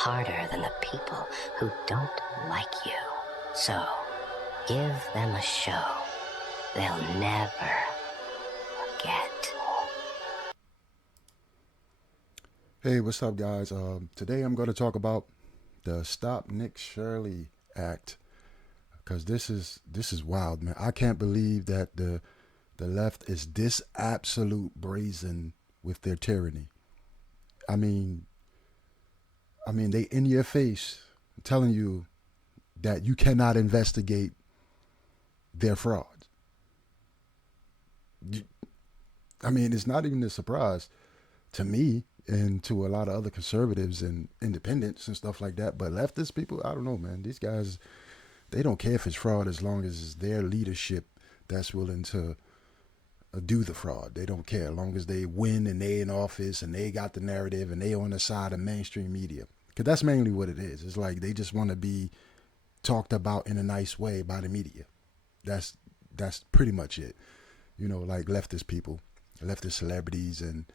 harder than the people who don't like you. So, give them a show they'll never forget. Hey, what's up, guys? Today I'm going to talk about the Stop Nick Shirley Act, because this is wild, man. I can't believe that the left is this absolute brazen with their tyranny. I mean, they in your face telling you that you cannot investigate their fraud. It's not even a surprise to me and to a lot of other conservatives and independents and stuff like that. But leftist people, I don't know, man. These guys, they don't care if it's fraud as long as it's their leadership that's willing to do the fraud. They don't care as long as they win and they in office and they got the narrative and they on the side of mainstream media. Because that's mainly what it is. It's like they just want to be talked about in a nice way by the media. That's pretty much it. You know, like leftist people, leftist celebrities and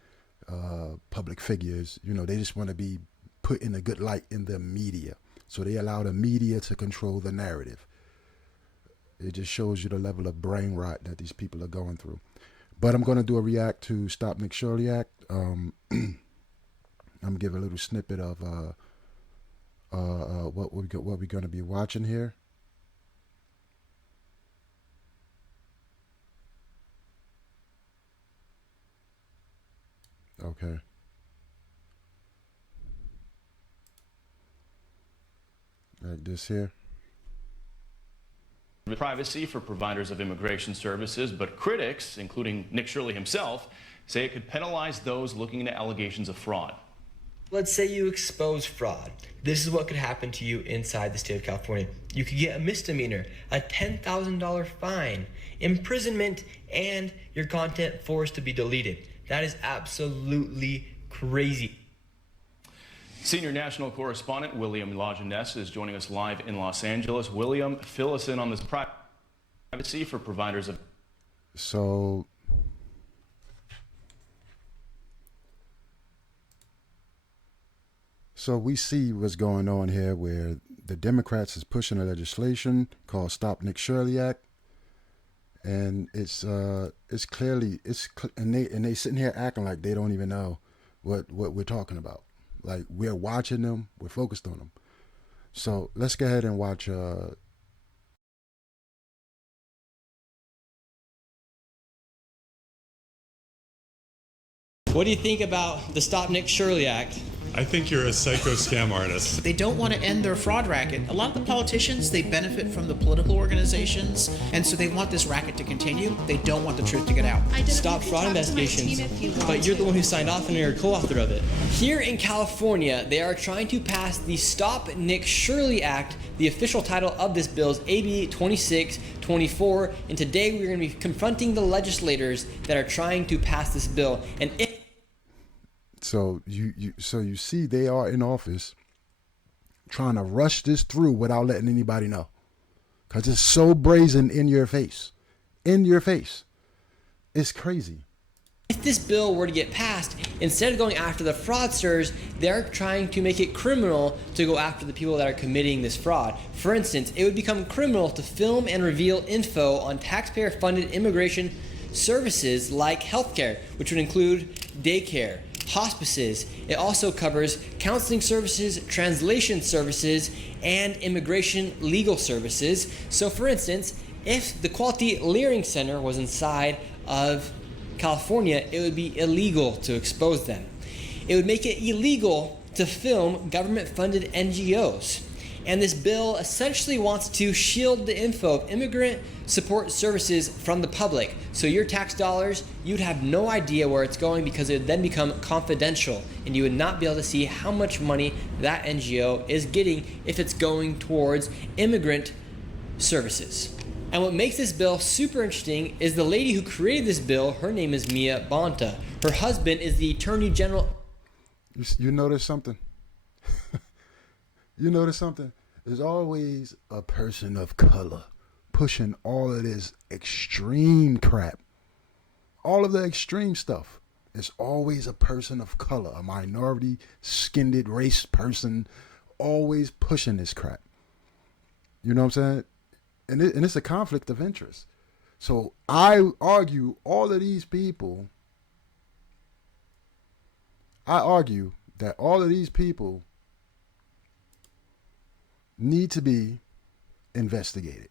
public figures, you know, they just want to be put in a good light in the media. So they allow the media to control the narrative. It just shows you the level of brain rot that these people are going through. But I'm going to do a react to Stop Nick Shirley Act. I'm going to give a little snippet of what we're going to be watching here. Okay. Like this here. Privacy for providers of immigration services, but critics, including Nick Shirley himself, say it could penalize those looking into allegations of fraud. Let's say you expose fraud. This is what could happen to you inside the state of California. You could get a misdemeanor, a $10,000 fine, imprisonment, and your content forced to be deleted. That is absolutely crazy. Senior national correspondent William Lajeunesse is joining us live in Los Angeles. William, fill us in on this privacy for providers of... So we see what's going on here, where the Democrats is pushing a legislation called Stop Nick Shirley Act, and it's clearly and they sitting here acting like they don't even know what we're talking about. Like, we're watching them, we're focused on them. So let's go ahead and watch. What do you think about the Stop Nick Shirley Act? I think you're a psycho scam artist. They don't want to end their fraud racket. A lot of the politicians, they benefit from the political organizations, and so they want this racket to continue. They don't want the truth to get out. Stop fraud investigations, but you're the one who signed off and you're a co-author of it. Here in California, they are trying to pass the Stop Nick Shirley Act. The official title of this bill is AB 2624, and today we're going to be confronting the legislators that are trying to pass this bill. And So you see they are in office trying to rush this through without letting anybody know, because it's so brazen in your face. It's crazy. if this bill were to get passed, instead of going after the fraudsters, they're trying to make it criminal to go after the people that are committing this fraud. For instance, it would become criminal to film and reveal info on taxpayer-funded immigration services like healthcare, which would include daycare, hospices. It also covers counseling services, translation services, and immigration legal services. So for instance, if the Quality Learning Center was inside of California, it would be illegal to expose them. It would make it illegal to film government-funded NGOs. And this bill essentially wants to shield the info of immigrant support services from the public. So your tax dollars, you'd have no idea where it's going because it would then become confidential, and you would not be able to see how much money that NGO is getting if it's going towards immigrant services. And what makes this bill super interesting is the lady who created this bill, her name is Mia Bonta. Her husband is the Attorney General. You notice something? You notice something? There's always a person of color pushing all of this extreme crap. All of the extreme stuff. It's always a person of color, a minority, skinned race person, always pushing this crap. You know what I'm saying? And it's a conflict of interest. So I argue that all of these people need to be investigated.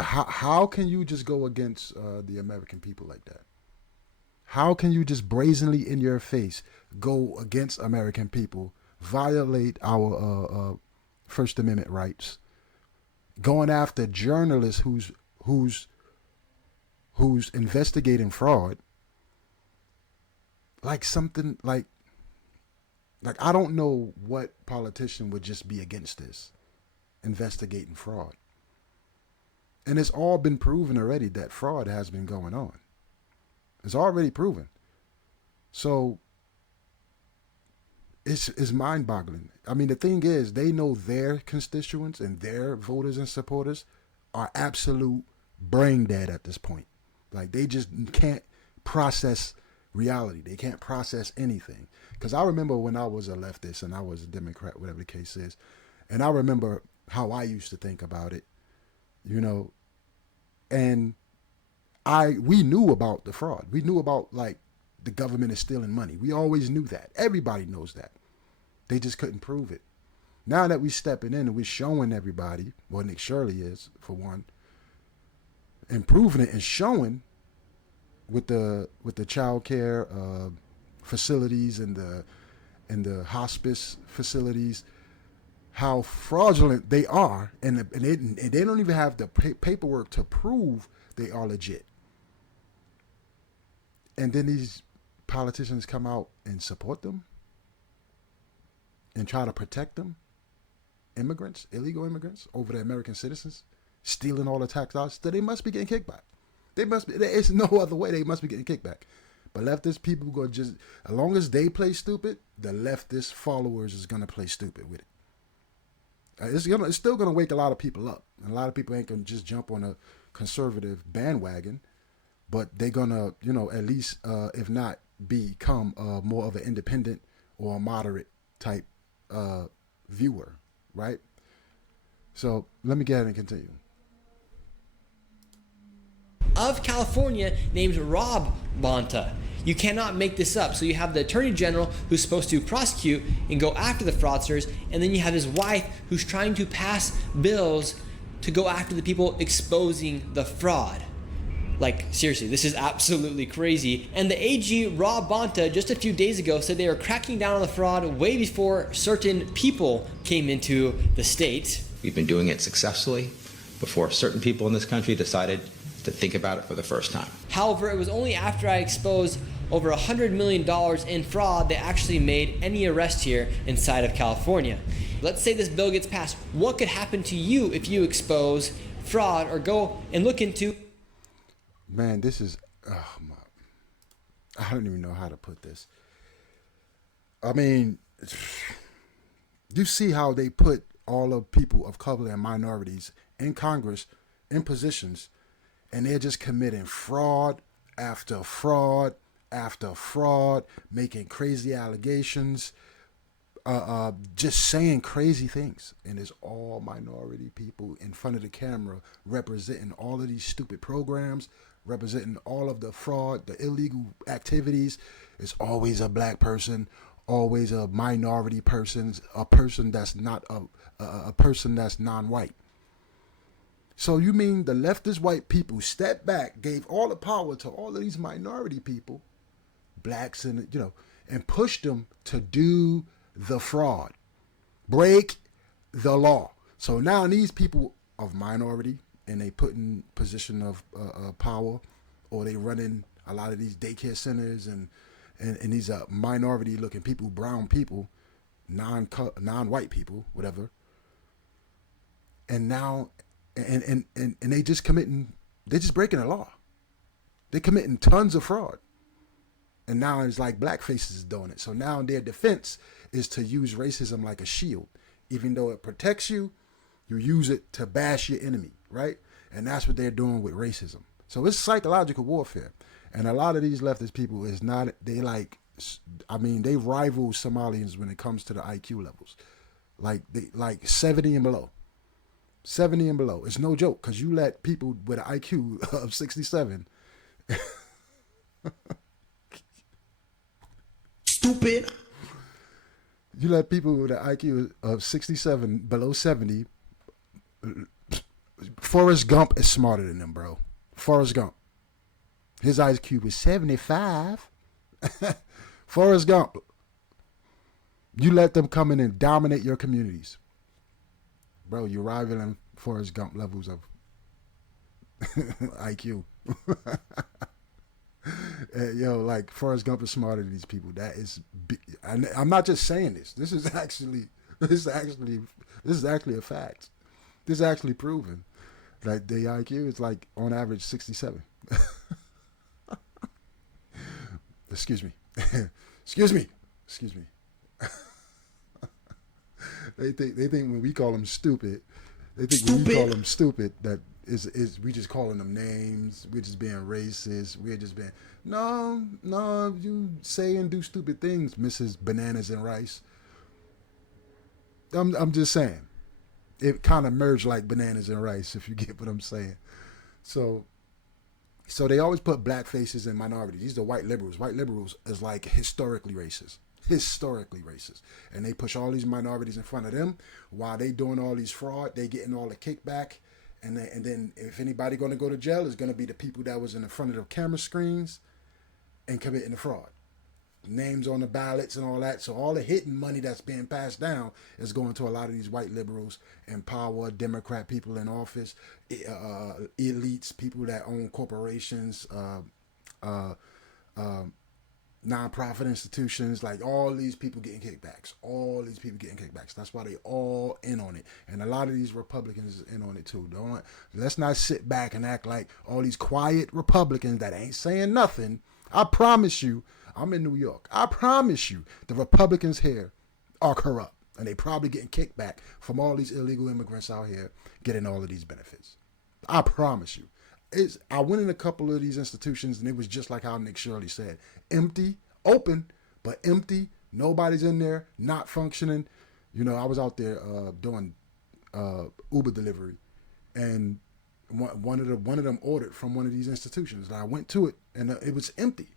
How can you just go against the American people like that? How can you just brazenly in your face go against American people, violate our First Amendment rights, going after journalists who's investigating fraud, like something like I don't know what politician would just be against this, investigating fraud. And it's all been proven already that fraud has been going on. It's already proven. So it's mind-boggling. I mean, the thing is, they know their constituents and their voters and supporters are absolute brain dead at this point. Like, they just can't process reality. They can't process anything. Because I remember when I was a leftist and I was a Democrat, whatever the case is, and I remember how I used to think about it, you know, and we knew about the fraud. We knew about, like, the government is stealing money. We always knew that. Everybody knows that. They just couldn't prove it. Now that we're stepping in and we're showing everybody, well, Nick Shirley is, for one, and proving it and showing with the child care facilities and the hospice facilities how fraudulent they are, and they don't even have the paperwork to prove they are legit. And then these politicians come out and support them and try to protect them, immigrants, illegal immigrants, over the American citizens, stealing all the tax dollars. So they must be getting kickback. There's no other way. They must be getting kickback. But leftist people go just, as long as they play stupid, the leftist followers is gonna play stupid with it. It's still gonna wake a lot of people up, and a lot of people ain't gonna just jump on a conservative bandwagon, but they're gonna, you know, at least if not become more of an independent or a moderate type viewer, right? So let me get ahead and continue. Of California named Rob Bonta. You cannot make this up. So you have the Attorney General who's supposed to prosecute and go after the fraudsters, and then you have his wife who's trying to pass bills to go after the people exposing the fraud. Like, seriously, this is absolutely crazy. And the AG, Rob Bonta, just a few days ago said they were cracking down on the fraud way before certain people came into the state. We've been doing it successfully before certain people in this country decided to think about it for the first time. However, it was only after I exposed over $100 million in fraud they actually made any arrest here inside of California. Let's say this bill gets passed. What could happen to you if you expose fraud or go and look into... Man, this is, I don't even know how to put this. I mean, you see how they put all of people of color and minorities in Congress in positions, and they're just committing fraud after fraud after fraud, making crazy allegations, just saying crazy things. And it's all minority people in front of the camera representing all of these stupid programs, representing all of the fraud, the illegal activities. It's always a black person, always a minority person, a person that's not a person that's non-white. So you mean the leftist white people stepped back, gave all the power to all of these minority people, blacks and, you know, and pushed them to do the fraud, break the law. So now these people of minority, and they put in position of power, or they running a lot of these daycare centers and these minority looking people, brown people, non-white people, whatever. And now, and they just they're just breaking the law. They're committing tons of fraud. And now it's like blackface is doing it. So now their defense is to use racism like a shield. Even though it protects you, you use it to bash your enemy, right? And that's what they're doing with racism. So it's psychological warfare. And a lot of these leftist people they rival Somalians when it comes to the IQ levels. like 70 and below. 70 and below. It's no joke, because you let people with an IQ of 67. Stupid. You let people with an IQ of 67 below 70. Forrest Gump is smarter than them, bro. Forrest Gump. His IQ was 75. Forrest Gump. You let them come in and dominate your communities. Bro, you're rivaling Forrest Gump levels of IQ. Yo, like, Forrest Gump is smarter than these people. That is, I'm not just saying this. This is actually a fact. This is actually proven. Like, the IQ is like on average 67. Excuse me. Excuse me. They think when we call them stupid, when we call them stupid, that is we just calling them names. We're just being racist. We're just being no. You say and do stupid things, Mrs. Bananas and Rice. I'm just saying, it kind of merged like bananas and rice, if you get what I'm saying. So they always put black faces and minorities. These are white liberals. White liberals is like historically racist. And they push all these minorities in front of them while they doing all these fraud. They getting all the kickback, and then if anybody going to go to jail, it's going to be the people that was in the front of the camera screens and committing the fraud. Names on the ballots and all that. So all the hidden money that's being passed down is going to a lot of these white liberals in power, Democrat people in office, elites, people that own corporations, nonprofit institutions. Like, all these people getting kickbacks. That's why they all in on it. And a lot of these Republicans is in on it too. Let's not sit back and act like all these quiet Republicans that ain't saying nothing. I promise you, I'm in New York. I promise you, the Republicans here are corrupt. And they probably getting kickback from all these illegal immigrants out here getting all of these benefits. I promise you. I went in a couple of these institutions, and it was just like how Nick Shirley said. Empty, open, but empty. Nobody's in there, not functioning. You know, I was out there doing Uber delivery, and one of them ordered from one of these institutions. And I went to it, and it was empty.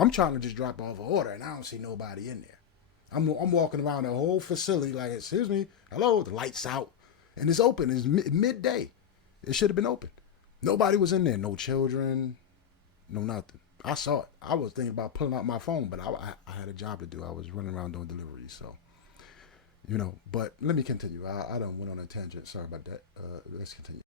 I'm trying to just drop off an order, and I don't see nobody in there. I'm walking around the whole facility like, excuse me, hello, the light's out, and it's open. It's midday. It should have been open. Nobody was in there. No children, no nothing. I saw it. I was thinking about pulling out my phone, but I had a job to do. I was running around doing deliveries, so, you know. But let me continue. I done went on a tangent. Sorry about that. Let's continue.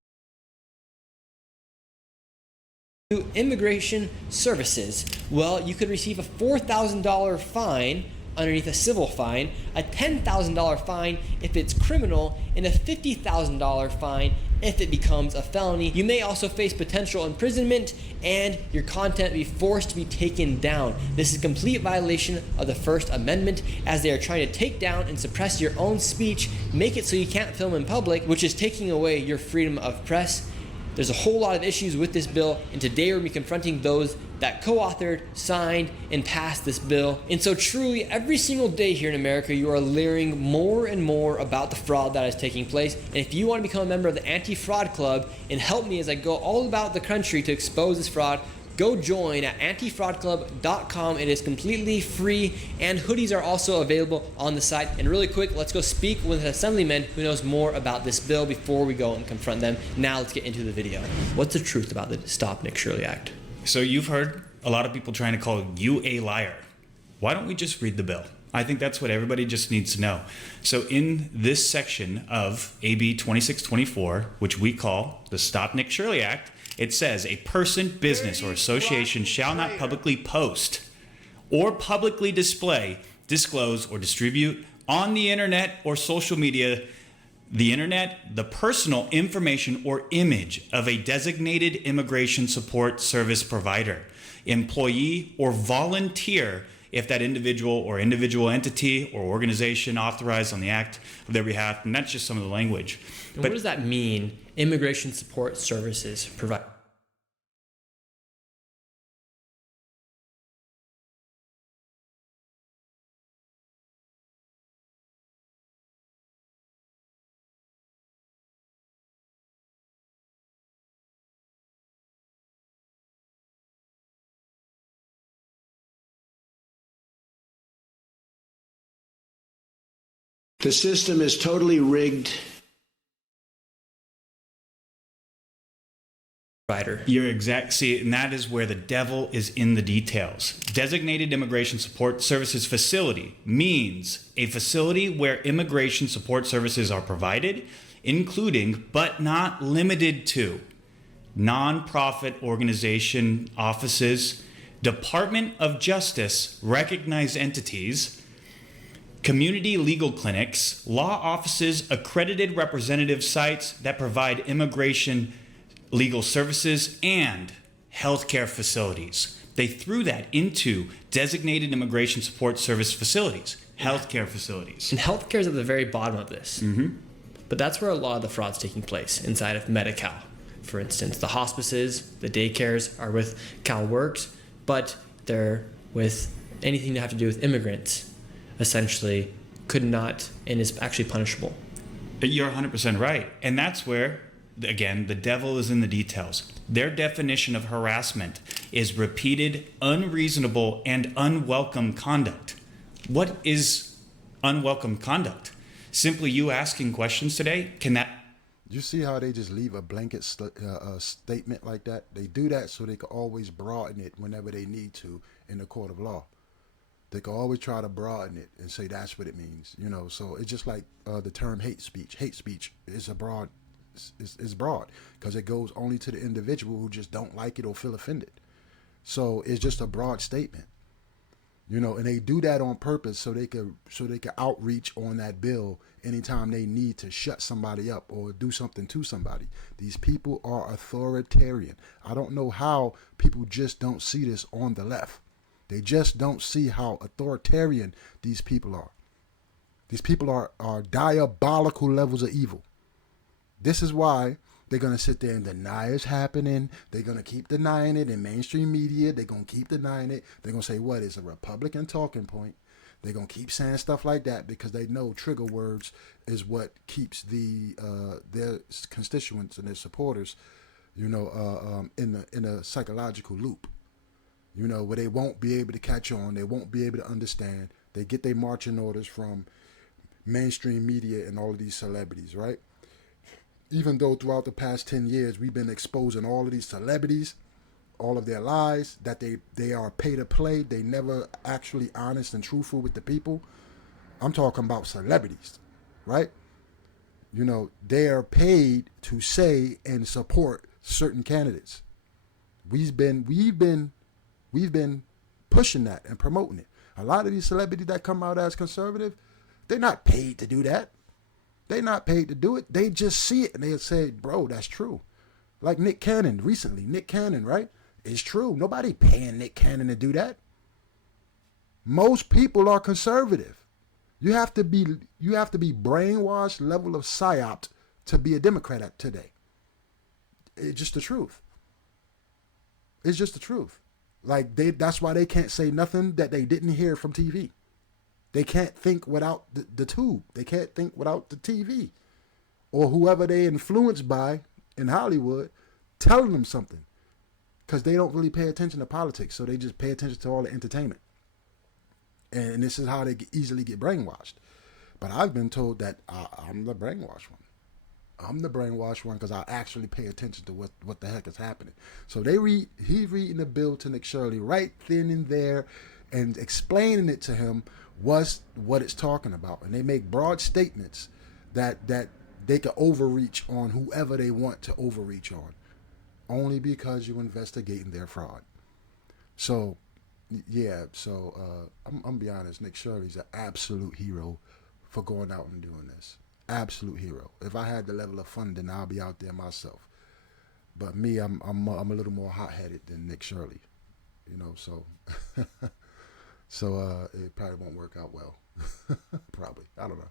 Immigration services. Well, you could receive a $4,000 fine underneath a civil fine, a $10,000 fine if it's criminal, and a $50,000 fine if it becomes a felony. You may also face potential imprisonment, and your content be forced to be taken down. This is a complete violation of the First Amendment, as they are trying to take down and suppress your own speech, make it so you can't film in public, which is taking away your freedom of press. There's a whole lot of issues with this bill, and today we're going to be confronting those that co-authored, signed, and passed this bill. And so truly, every single day here in America, you are learning more and more about the fraud that is taking place. And if you want to become a member of the Anti-Fraud Club and help me as I go all about the country to expose this fraud, go join at antifraudclub.com. It is completely free, and hoodies are also available on the site. And really quick, let's go speak with an assemblyman who knows more about this bill before we go and confront them. Now let's get into the video. What's the truth about the Stop Nick Shirley Act? So you've heard a lot of people trying to call you a liar. Why don't we just read the bill? I think that's what everybody just needs to know. So in this section of AB 2624, which we call the Stop Nick Shirley Act, it says a person, business, or association shall not publicly post or publicly display, disclose, or distribute on the internet or social media, the internet, the personal information or image of a designated immigration support service provider, employee, or volunteer if that individual or individual entity or organization authorized on the act of their behalf. And that's just some of the language. And what does that mean, immigration support services provider? The system is totally rigged. You're exact. See, and that is where the devil is in the details. Designated Immigration Support Services Facility means a facility where immigration support services are provided, including but not limited to nonprofit organization offices, Department of Justice recognized entities, community legal clinics, law offices, accredited representative sites that provide immigration legal services, and healthcare facilities. They threw that into designated immigration support service facilities, healthcare facilities. And healthcare is at the very bottom of this. Mm-hmm. But that's where a lot of the fraud's taking place, inside of Medi-Cal. For instance, the hospices, the daycares are with CalWorks, but they're with anything to have to do with immigrants, essentially could not and is actually punishable. You're 100% right. And that's where, again, the devil is in the details. Their definition of harassment is repeated, unreasonable, and unwelcome conduct. What is unwelcome conduct? Simply you asking questions today, can that... You see how they just leave a blanket statement like that? They do that so they can always broaden it whenever they need to in the court of law. They can always try to broaden it and say that's what it means, you know. So it's just like the term hate speech. Hate speech is a broad... Is broad because it goes only to the individual who just don't like it or feel offended. So it's just a broad statement, you know, and they do that on purpose so they can outreach on that bill anytime they need to shut somebody up or do something to somebody. These people are authoritarian. I don't know how people just don't see this on the left. They just don't see how authoritarian these people are. These people are diabolical levels of evil. This is why they're going to sit there and deny it's happening. They're going to keep denying it in mainstream media. They're going to keep denying it. They're going to say, what is a Republican talking point? They're going to keep saying stuff like that because they know trigger words is what keeps their constituents and their supporters, you know, in a psychological loop, you know, where they won't be able to catch on. They won't be able to understand. They get their marching orders from mainstream media and all of these celebrities, right? Even though throughout the past 10 years, we've been exposing all of these celebrities, all of their lies, that they are pay to play. They never actually honest and truthful with the people. I'm talking about celebrities, right? You know, they are paid to say and support certain candidates. We've been pushing that and promoting it. A lot of these celebrities that come out as conservative, they're not paid to do that. They're not paid to do it. They just see it and they'll say, bro, that's true. Like Nick Cannon recently. Nick Cannon, right? It's true. Nobody paying Nick Cannon to do that. Most people are conservative. You have to be brainwashed level of psyop to be a Democrat today. It's just the truth. It's just the truth. Like that's why they can't say nothing that they didn't hear from TV. They can't think without the tube. They can't think without the TV or whoever they influenced by in Hollywood telling them something, because they don't really pay attention to politics. So they just pay attention to all the entertainment. And this is how they easily get brainwashed. But I've been told that I'm the brainwashed one. I'm the brainwashed one because I actually pay attention to what the heck is happening. So he's reading the bill to Nick Shirley right then and there and explaining it to him what it's talking about. And they make broad statements that they can overreach on whoever they want to overreach on, only because you're investigating their fraud. So, yeah, I'm going to be honest, Nick Shirley's an absolute hero for going out and doing this. Absolute hero. If I had the level of funding, I'll be out there myself. But me, I'm a little more hot-headed than Nick Shirley, you know, so... So it probably won't work out well. Probably. I don't know.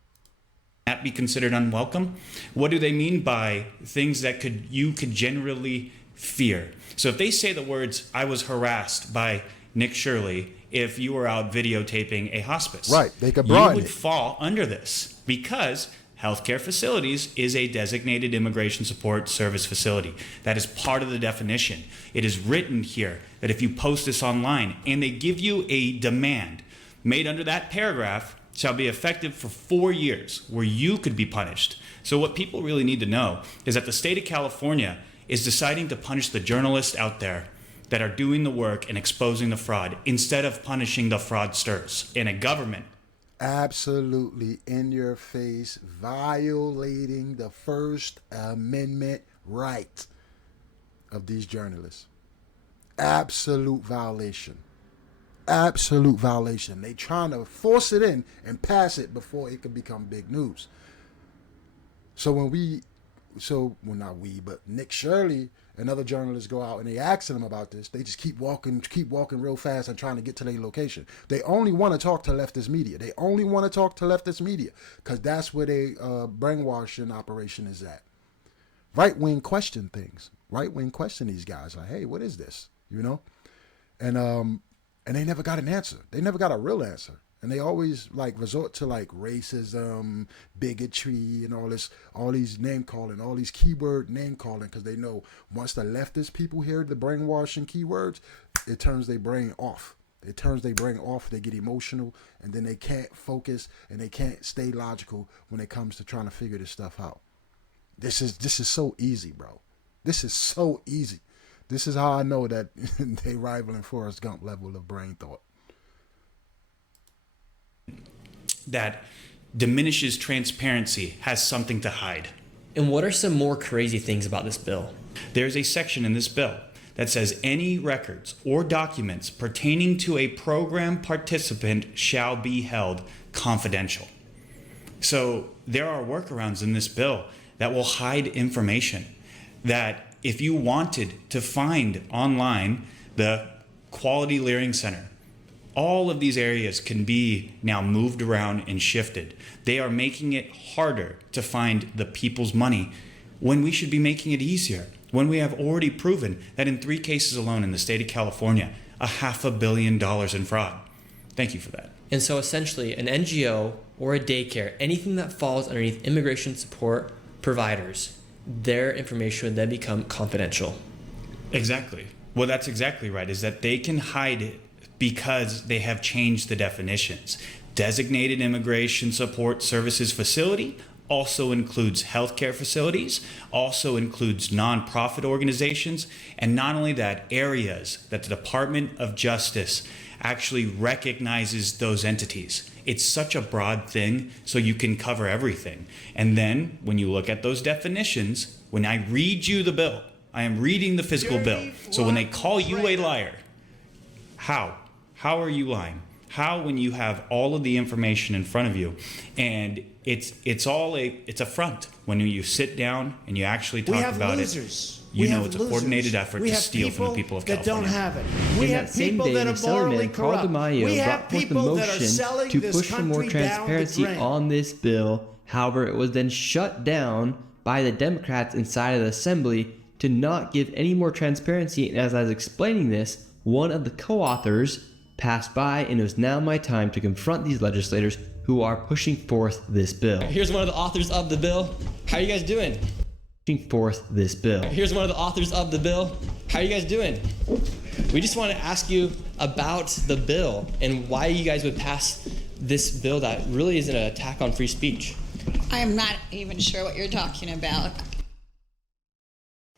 That be considered unwelcome? What do they mean by things that you could generally fear? So if they say the words, I was harassed by Nick Shirley, if you were out videotaping a hospice. Right. They could broaden you would fall under this because healthcare facilities is a designated immigration support service facility. That is part of the definition. It is written here that if you post this online and they give you a demand made under that paragraph shall be effective for 4 years, where you could be punished. So what people really need to know is that the state of California is deciding to punish the journalists out there that are doing the work and exposing the fraud instead of punishing the fraudsters in a government. Absolutely in your face, violating the First Amendment right of these journalists. Absolute violation. Absolute violation. They trying to force it in and pass it before it could become big news. So not we, but Nick Shirley and other journalists go out and they asking them about this, they just keep walking real fast and trying to get to their location. They only want to talk to leftist media. They only want to talk to leftist media because that's where their brainwashing operation is at. Right-wing question things. Right-wing question these guys. Like, hey, what is this? You know? And they never got an answer. They never got a real answer. And they always like resort to like racism, bigotry, and all these name calling, all these keyword name calling, because they know once the leftist people hear the brainwashing keywords, it turns their brain off. It turns their brain off. They get emotional, and then they can't focus and they can't stay logical when it comes to trying to figure this stuff out. This is so easy, bro. This is so easy. This is how I know that they rivaling Forrest Gump level of brain thought. That diminishes transparency, has something to hide. And what are some more crazy things about this bill? There's a section in this bill that says any records or documents pertaining to a program participant shall be held confidential. So there are workarounds in this bill that will hide information that if you wanted to find online the Quality Learning Center, all of these areas can be now moved around and shifted. They are making it harder to find the people's money when we should be making it easier. When we have already proven that in 3 cases alone in the state of California, $500 million in fraud. Thank you for that. And so essentially an NGO or a daycare, anything that falls underneath immigration support providers, their information would then become confidential. Exactly. Well, that's exactly right, is that they can hide it because they have changed the definitions. Designated Immigration Support Services Facility also includes healthcare facilities, also includes nonprofit organizations, and not only that, areas that the Department of Justice actually recognizes those entities. It's such a broad thing, so you can cover everything. And then when you look at those definitions, when I read you the bill, I am reading the physical bill. So when they call you a liar, how are you lying? How, when you have all of the information in front of you, and it's a front when you sit down and you actually talk about losers. it. You know it's a coordinated effort to steal from the people of California. That don't have it. We have people that are morally corrupt. We have people that are selling to this push for more country down the transparency drain. on this bill. However, it was then shut down by the Democrats inside of the Assembly to not give any more transparency. And as I was explaining this, one of the co-authors passed by, and it was now my time to confront these legislators who are pushing forth this bill. Here's one of the authors of the bill. How are you guys doing? Pushing forth this bill. Here's one of the authors of the bill. How are you guys doing? We just want to ask you about the bill and why you guys would pass this bill that really is an attack on free speech. I am not even sure what you're talking about.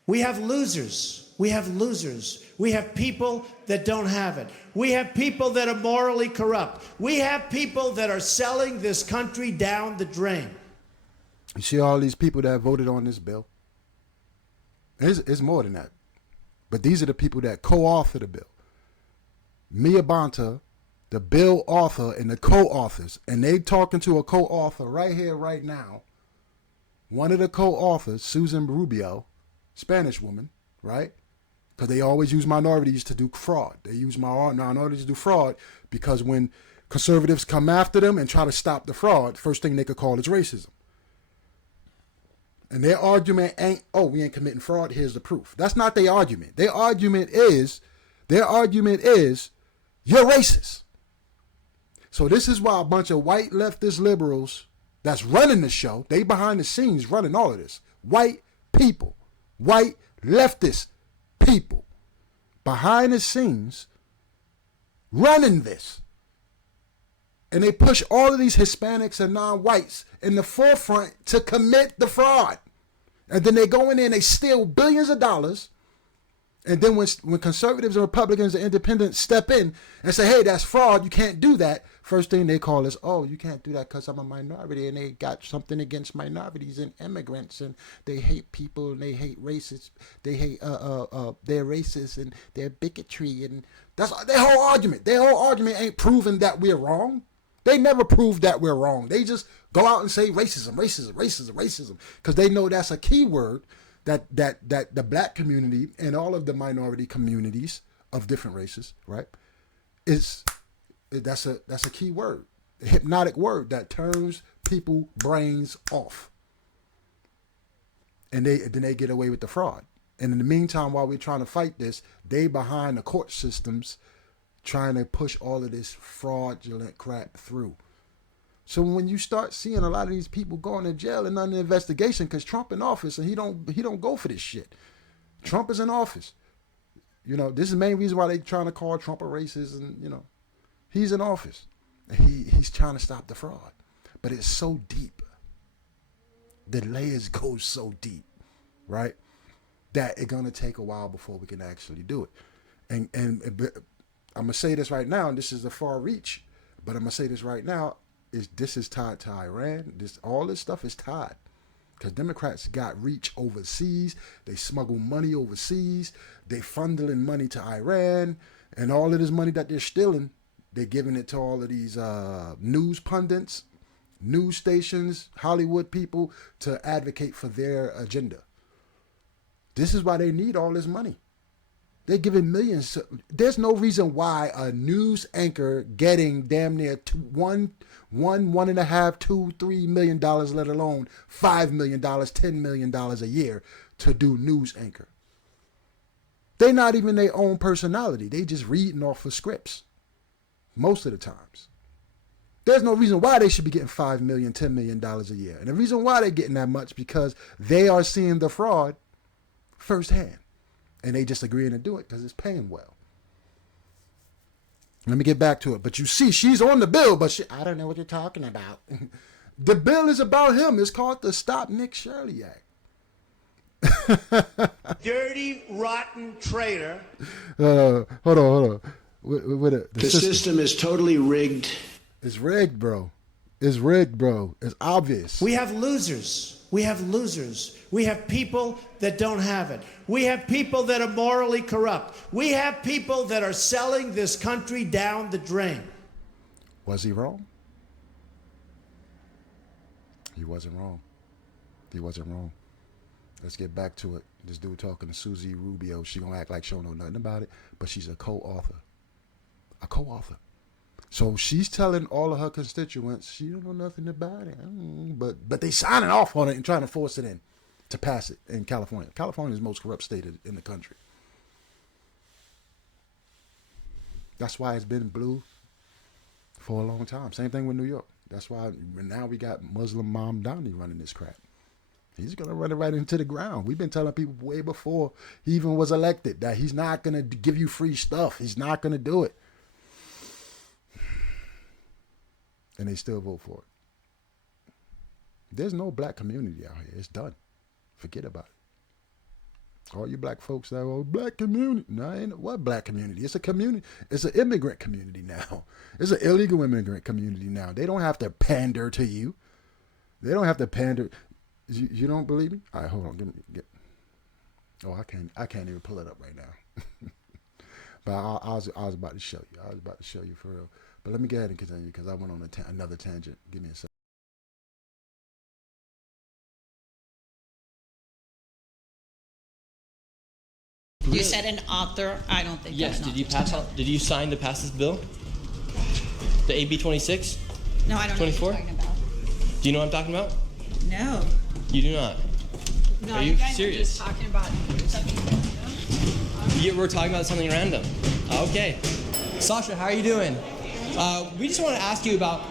We have losers. We have losers. We have people that don't have it. We have people that are morally corrupt. We have people that are selling this country down the drain. You see all these people that voted on this bill? It's more than that. But these are the people that co-authored the bill. Mia Bonta, the bill author, and the co-authors. And they talking to a co-author right here, right now. One of the co-authors, Susan Rubio, Spanish woman, right? Because they always use minorities to do fraud. They use minorities to do fraud because when conservatives come after them and try to stop the fraud, first thing they could call is racism. And their argument ain't, oh, we ain't committing fraud, here's the proof. That's not their argument. Their argument is, you're racist. So this is why a bunch of white leftist liberals that's running the show, they behind the scenes running all of this. White people, white leftist people behind the scenes running this. And they push all of these Hispanics and non-whites in the forefront to commit the fraud. And then they go in there and they steal billions of dollars. And then when conservatives and Republicans and independents step in and say, hey, that's fraud, you can't do that, first thing they call is, oh, you can't do that because I'm a minority, and they got something against minorities and immigrants, and they hate people, and they hate racists, they hate they're racist, and they're bigotry, and that's their whole argument. Their whole argument ain't proving that we're wrong. They never prove that we're wrong. They just go out and say racism, racism, racism, racism, because they know that's a key word that the black community and all of the minority communities of different races, right, that's a key word, a hypnotic word that turns people brains off, and then they get away with the fraud. And in the meantime, while we're trying to fight this, they behind the court systems trying to push all of this fraudulent crap through. So when you start seeing a lot of these people going to jail and under investigation, because Trump in office and he don't go for this shit. Trump is in office. You know, this is the main reason why they trying to call Trump a racist, and you know, he's in office. And he's trying to stop the fraud. But it's so deep. The layers go so deep, right? That it's gonna take a while before we can actually do it. And I'm gonna say this right now, and this is a far reach, but I'm gonna say this right now. This is tied to Iran. All this stuff is tied, because Democrats got reach overseas. They smuggle money overseas. They funneling money to Iran, and all of this money that they're stealing, they're giving it to all of these news pundits, news stations, Hollywood people to advocate for their agenda. This is why they need all this money. They're giving millions. There's no reason why a news anchor getting damn near $1.5, $2, $3 million, let alone $5 million, $10 million a year to do news anchor. They're not even their own personality. They just reading off of scripts most of the times. There's no reason why they should be getting $5 million, $10 million a year. And the reason why they're getting that much, because they are seeing the fraud firsthand. And they just agreeing to do it because it's paying well. Let me get back to it. But you see, she's on the bill, but I don't know what you're talking about. The bill is about him. It's called the Stop Nick Shirley Act. Dirty, rotten traitor. Hold on. The system is totally rigged. It's rigged, bro. It's rigged, bro. It's obvious. We have losers. We have losers. We have people that don't have it. We have people that are morally corrupt. We have people that are selling this country down the drain. Was he wrong? He wasn't wrong. He wasn't wrong. Let's get back to it. This dude talking to Susie Rubio. She gonna act like she don't know nothing about it, but she's a co-author. A co-author. So she's telling all of her constituents she don't know nothing about it, but they signing off on it and trying to force it in to pass it in California. California is the most corrupt state in the country. That's why it's been blue for a long time. Same thing with New York. That's why now we got Muslim Mamdani running this crap. He's going to run it right into the ground. We've been telling people way before he even was elected that he's not going to give you free stuff. He's not going to do it. And they still vote for it. There's no black community out here. It's done. Forget about it. All you black folks that are black community. No, ain't what black community? It's a community. It's an immigrant community now. It's an illegal immigrant community now. They don't have to pander to you. They don't have to pander. You don't believe me? All right, hold on. Oh, I can't even pull it up right now. But I was about to show you. I was about to show you for real. But let me go ahead and continue because I went on another tangent. Give me a second. You said an author. I don't think. Yes. Did you Did you sign to pass this bill? The AB 26. No, I don't 24? Know what you're talking about. Do you know what I'm talking about? No. You do not. No, Are you guys serious? Are just talking about something. Yeah, we're talking about something random. Okay. Sasha, how are you doing? We just want to ask you about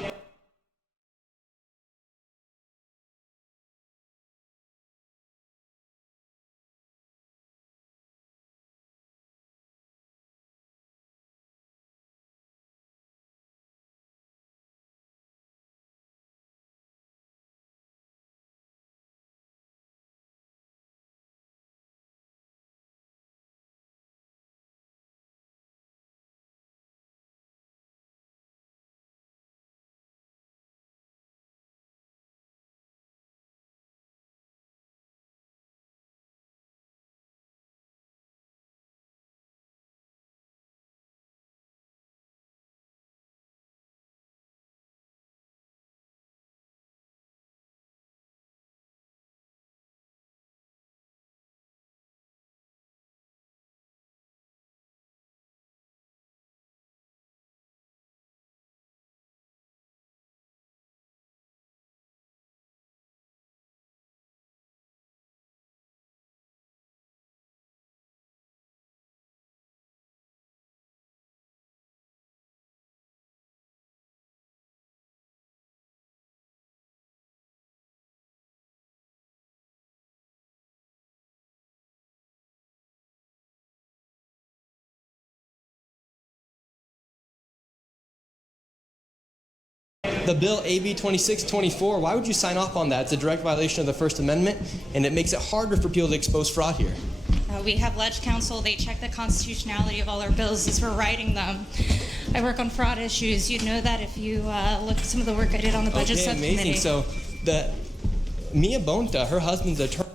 The bill AB 2624, why would you sign off on that? It's a direct violation of the First Amendment, and it makes it harder for people to expose fraud here. We have Ledge Counsel. They check the constitutionality of all our bills as we're writing them. I work on fraud issues. You'd know that if you look at some of the work I did on the budget subcommittee. Amazing. So Mia Bonta, her husband's attorney.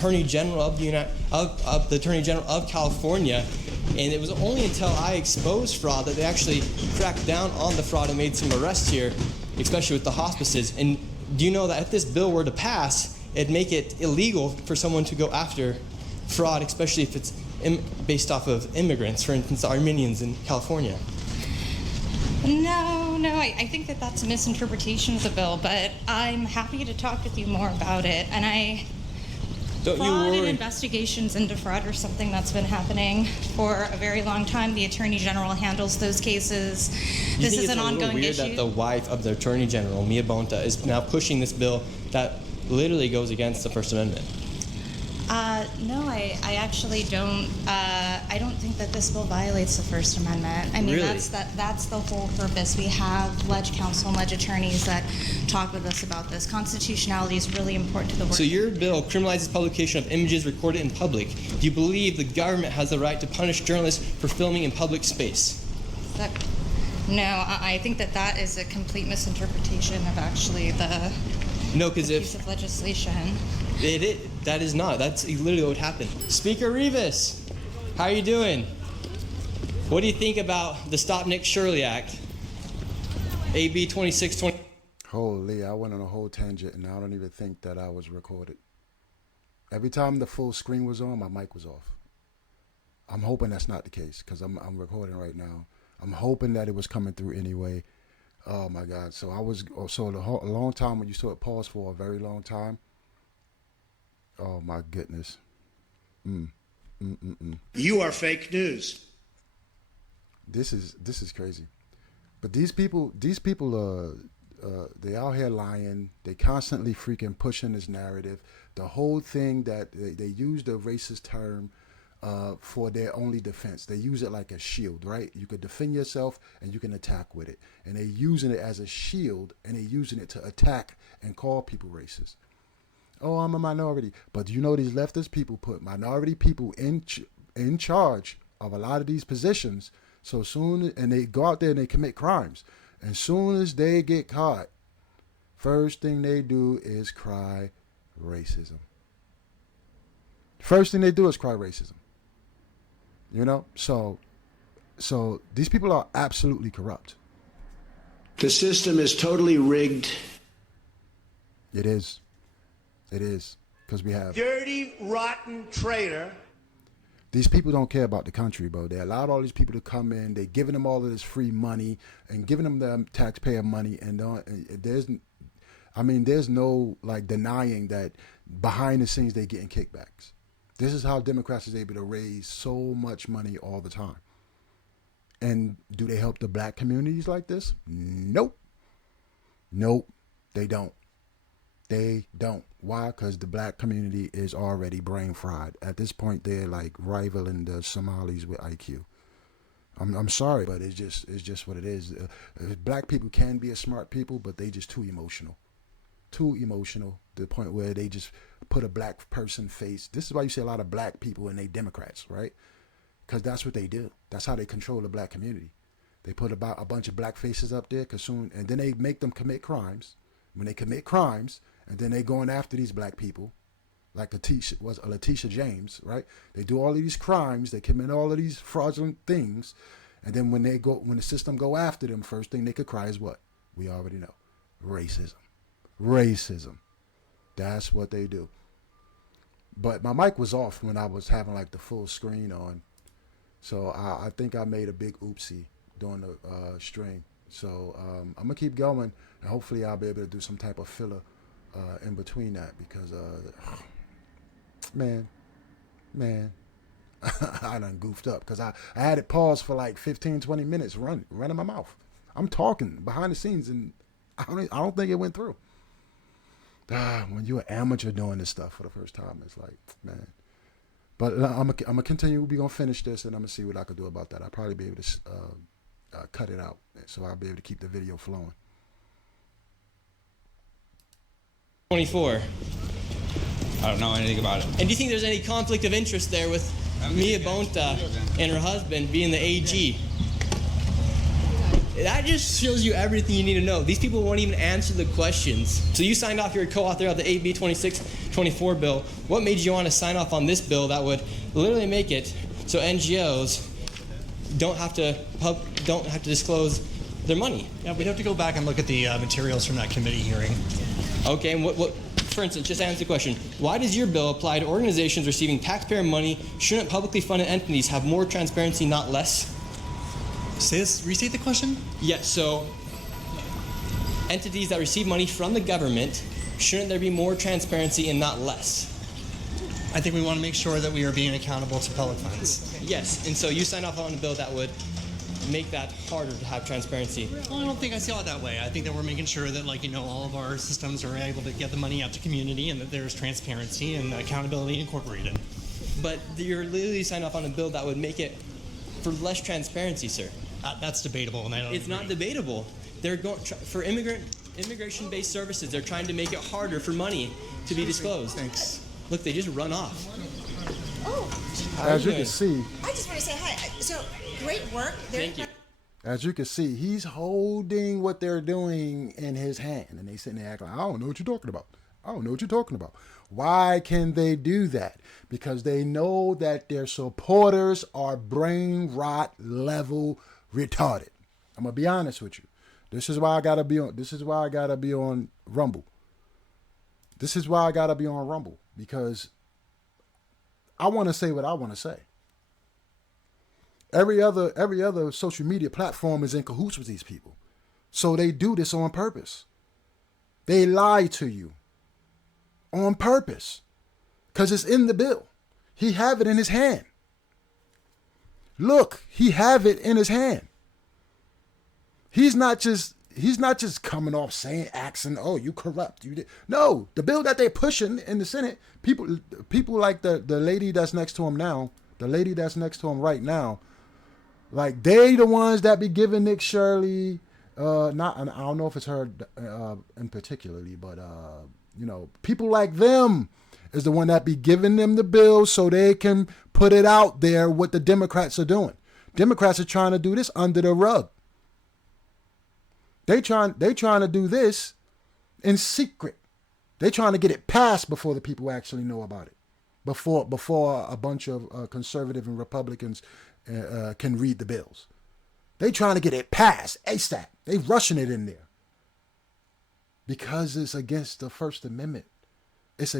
Attorney General of the Attorney General of California, and it was only until I exposed fraud that they actually cracked down on the fraud and made some arrests here, especially with the hospices. And do you know that if this bill were to pass, it'd make it illegal for someone to go after fraud, especially if it's based off of immigrants, for instance, Armenians in California? No, I think that that's a misinterpretation of the bill, but I'm happy to talk with you more about it. And fraud and investigations into fraud are something that's been happening for a very long time. The Attorney General handles those cases. This is an ongoing issue. That the wife of the Attorney General, Mia Bonta, is now pushing this bill that literally goes against the First Amendment. No, I actually don't. I don't think that this bill violates the First Amendment. I mean, really? that's the whole purpose. We have Ledge Counsel and Ledge attorneys that talk with us about this. Constitutionality is really important to the work. So your bill criminalizes publication of images recorded in public. Do you believe the government has the right to punish journalists for filming in public space? No, I think that is a complete misinterpretation of actually the piece of legislation. That is not. That's literally what happened. Speaker Rivas, how are you doing? What do you think about the Stop Nick Shirley Act, AB 2620? Holy, I went on a whole tangent and I don't even think that I was recorded. Every time the full screen was on, my mic was off. I'm hoping that's not the case because I'm recording right now. I'm hoping that it was coming through anyway. Oh my God. So a long time when you saw it pause for a very long time. Oh my goodness. You are fake news. This is crazy. But these people they out here lying. They constantly freaking pushing this narrative. The whole thing that they use the racist term for their only defense. They use it like a shield, right? You could defend yourself and you can attack with it. And they're using it as a shield and they're using it to attack and call people racist. Oh, I'm a minority. But you know these leftist people put minority people in charge of a lot of these positions. So soon, and they go out there and they commit crimes. And soon as they get caught, first thing they do is cry racism. First thing they do is cry racism. You know? So these people are absolutely corrupt. The system is totally rigged. It is. It is. Because we have Dirty, rotten traitor. These people don't care about the country, bro. They allowed all these people to come in. They giving them all of this free money and giving them the taxpayer money. And there's no like denying that behind the scenes they getting kickbacks. This is how Democrats is able to raise so much money all the time. And do they help the black communities like this? Nope. Nope. They don't. They don't. Why? Because the black community is already brain fried. At this point, they're like rivaling the Somalis with IQ. I'm sorry, but it's just what it is. Black people can be a smart people, but they just too emotional. Too emotional to the point where they just put a black person face. This is why you see a lot of black people and they Democrats, right? Because that's what they do. That's how they control the black community. They put about a bunch of black faces up there, and then they make them commit crimes. When they commit crimes, and then they going after these black people, like Letitia James, right? They do all of these crimes, they commit all of these fraudulent things, and then when the system go after them, first thing they could cry is what? We already know. Racism. That's what they do. But my mic was off when I was having like the full screen on. So I think I made a big oopsie during the stream. So I'm going to keep going, and hopefully I'll be able to do some type of filler in between that, because, man, I done goofed up because I had it paused for like 15, 20 minutes running my mouth. I'm talking behind the scenes, and I don't think it went through. When you're an amateur doing this stuff for the first time, it's like, man. But I'm gonna continue. We're gonna finish this, and I'm gonna see what I can do about that. I'll probably be able to cut it out, so I'll be able to keep the video flowing. 24. I don't know anything about it. And do you think there's any conflict of interest there with Mia Bonta and her husband being the AG? That just shows you everything you need to know. These people won't even answer the questions. So you signed off, you're a co-author of the AB 2624 bill. What made you want to sign off on this bill that would literally make it so NGOs don't have to disclose their money? Yeah, we'd have to go back and look at the materials from that committee hearing. Okay, and what, for instance, just answer the question. Why does your bill apply to organizations receiving taxpayer money? Shouldn't publicly funded entities have more transparency, not less? Restate the question? Yes, so entities that receive money from the government, shouldn't there be more transparency and not less? I think we want to make sure that we are being accountable to public funds. Yes, and so you signed off on a bill that would make that harder to have transparency. Well, I don't think I see it that way. I think that we're making sure that, all of our systems are able to get the money out to community, and that there's transparency and accountability incorporated. But you're literally signed off on a bill that would make it for less transparency, sir. That's debatable, and I don't It's agree. not debatable. They're going for immigration-based services. They're trying to make it harder for money to be disclosed. Thanks. Look, they just run off. Oh, As you can see, I just want to say hi. So, great work. Thank you. as you can see, he's holding what they're doing in his hand, and they sitting there acting like, I don't know what you're talking about. I don't know what you're talking about. Why can they do that? Because they know that their supporters are brain rot level retarded. I'm gonna be honest with you. This is why I gotta be on. This is why I gotta be on Rumble. This is why I gotta be on Rumble, because I want to say what I want to say. Every other social media platform is in cahoots with these people, so they do this on purpose. They lie to you on purpose, because it's in the bill. He have it in his hand. Look, he have it in his hand. He's not just coming off saying, accent, oh, you corrupt. You did. No, the bill that they're pushing in the Senate, people like the lady that's next to him now, the lady that's next to him right now, like they the ones that be giving Nick Shirley, I don't know if it's her in particularly, but people like them is the one that be giving them the bill so they can put it out there what the Democrats are doing. Democrats are trying to do this under the rug. They trying to do this in secret. They trying to get it passed before the people actually know about it. Before a bunch of conservative and Republicans can read the bills. They trying to get it passed ASAP. They rushing it in there. Because it's against the First Amendment. It's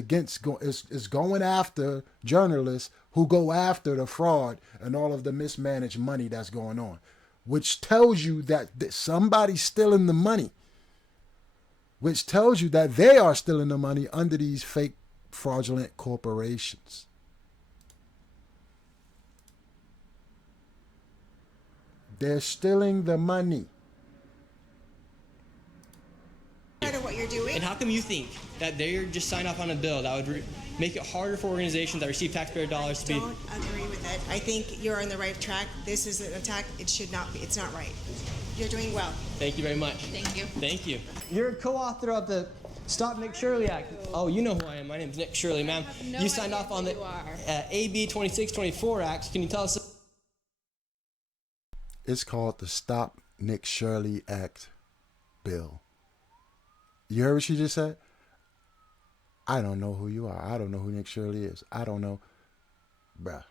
going after journalists who go after the fraud and all of the mismanaged money that's going on, which tells you that somebody's stealing the money, which tells you that they are stealing the money under these fake fraudulent corporations. They're stealing the money. What you're doing. And how come come you think that they're just signed off on a bill that would make it harder for organizations that receive taxpayer dollars to be... I don't agree with it. I think you're on the right track. This is an attack. It should not be. It's not right. You're doing well. Thank you very much. Thank you. Thank you. You're a co-author of the Stop Nick Shirley Act. Oh, you know who I am. My name's Nick Shirley, ma'am. You signed off on the AB 2624 Act. Can you tell us... It's called the Stop Nick Shirley Act bill. You heard what she just said? I don't know who you are. I don't know who Nick Shirley is. I don't know. Bruh.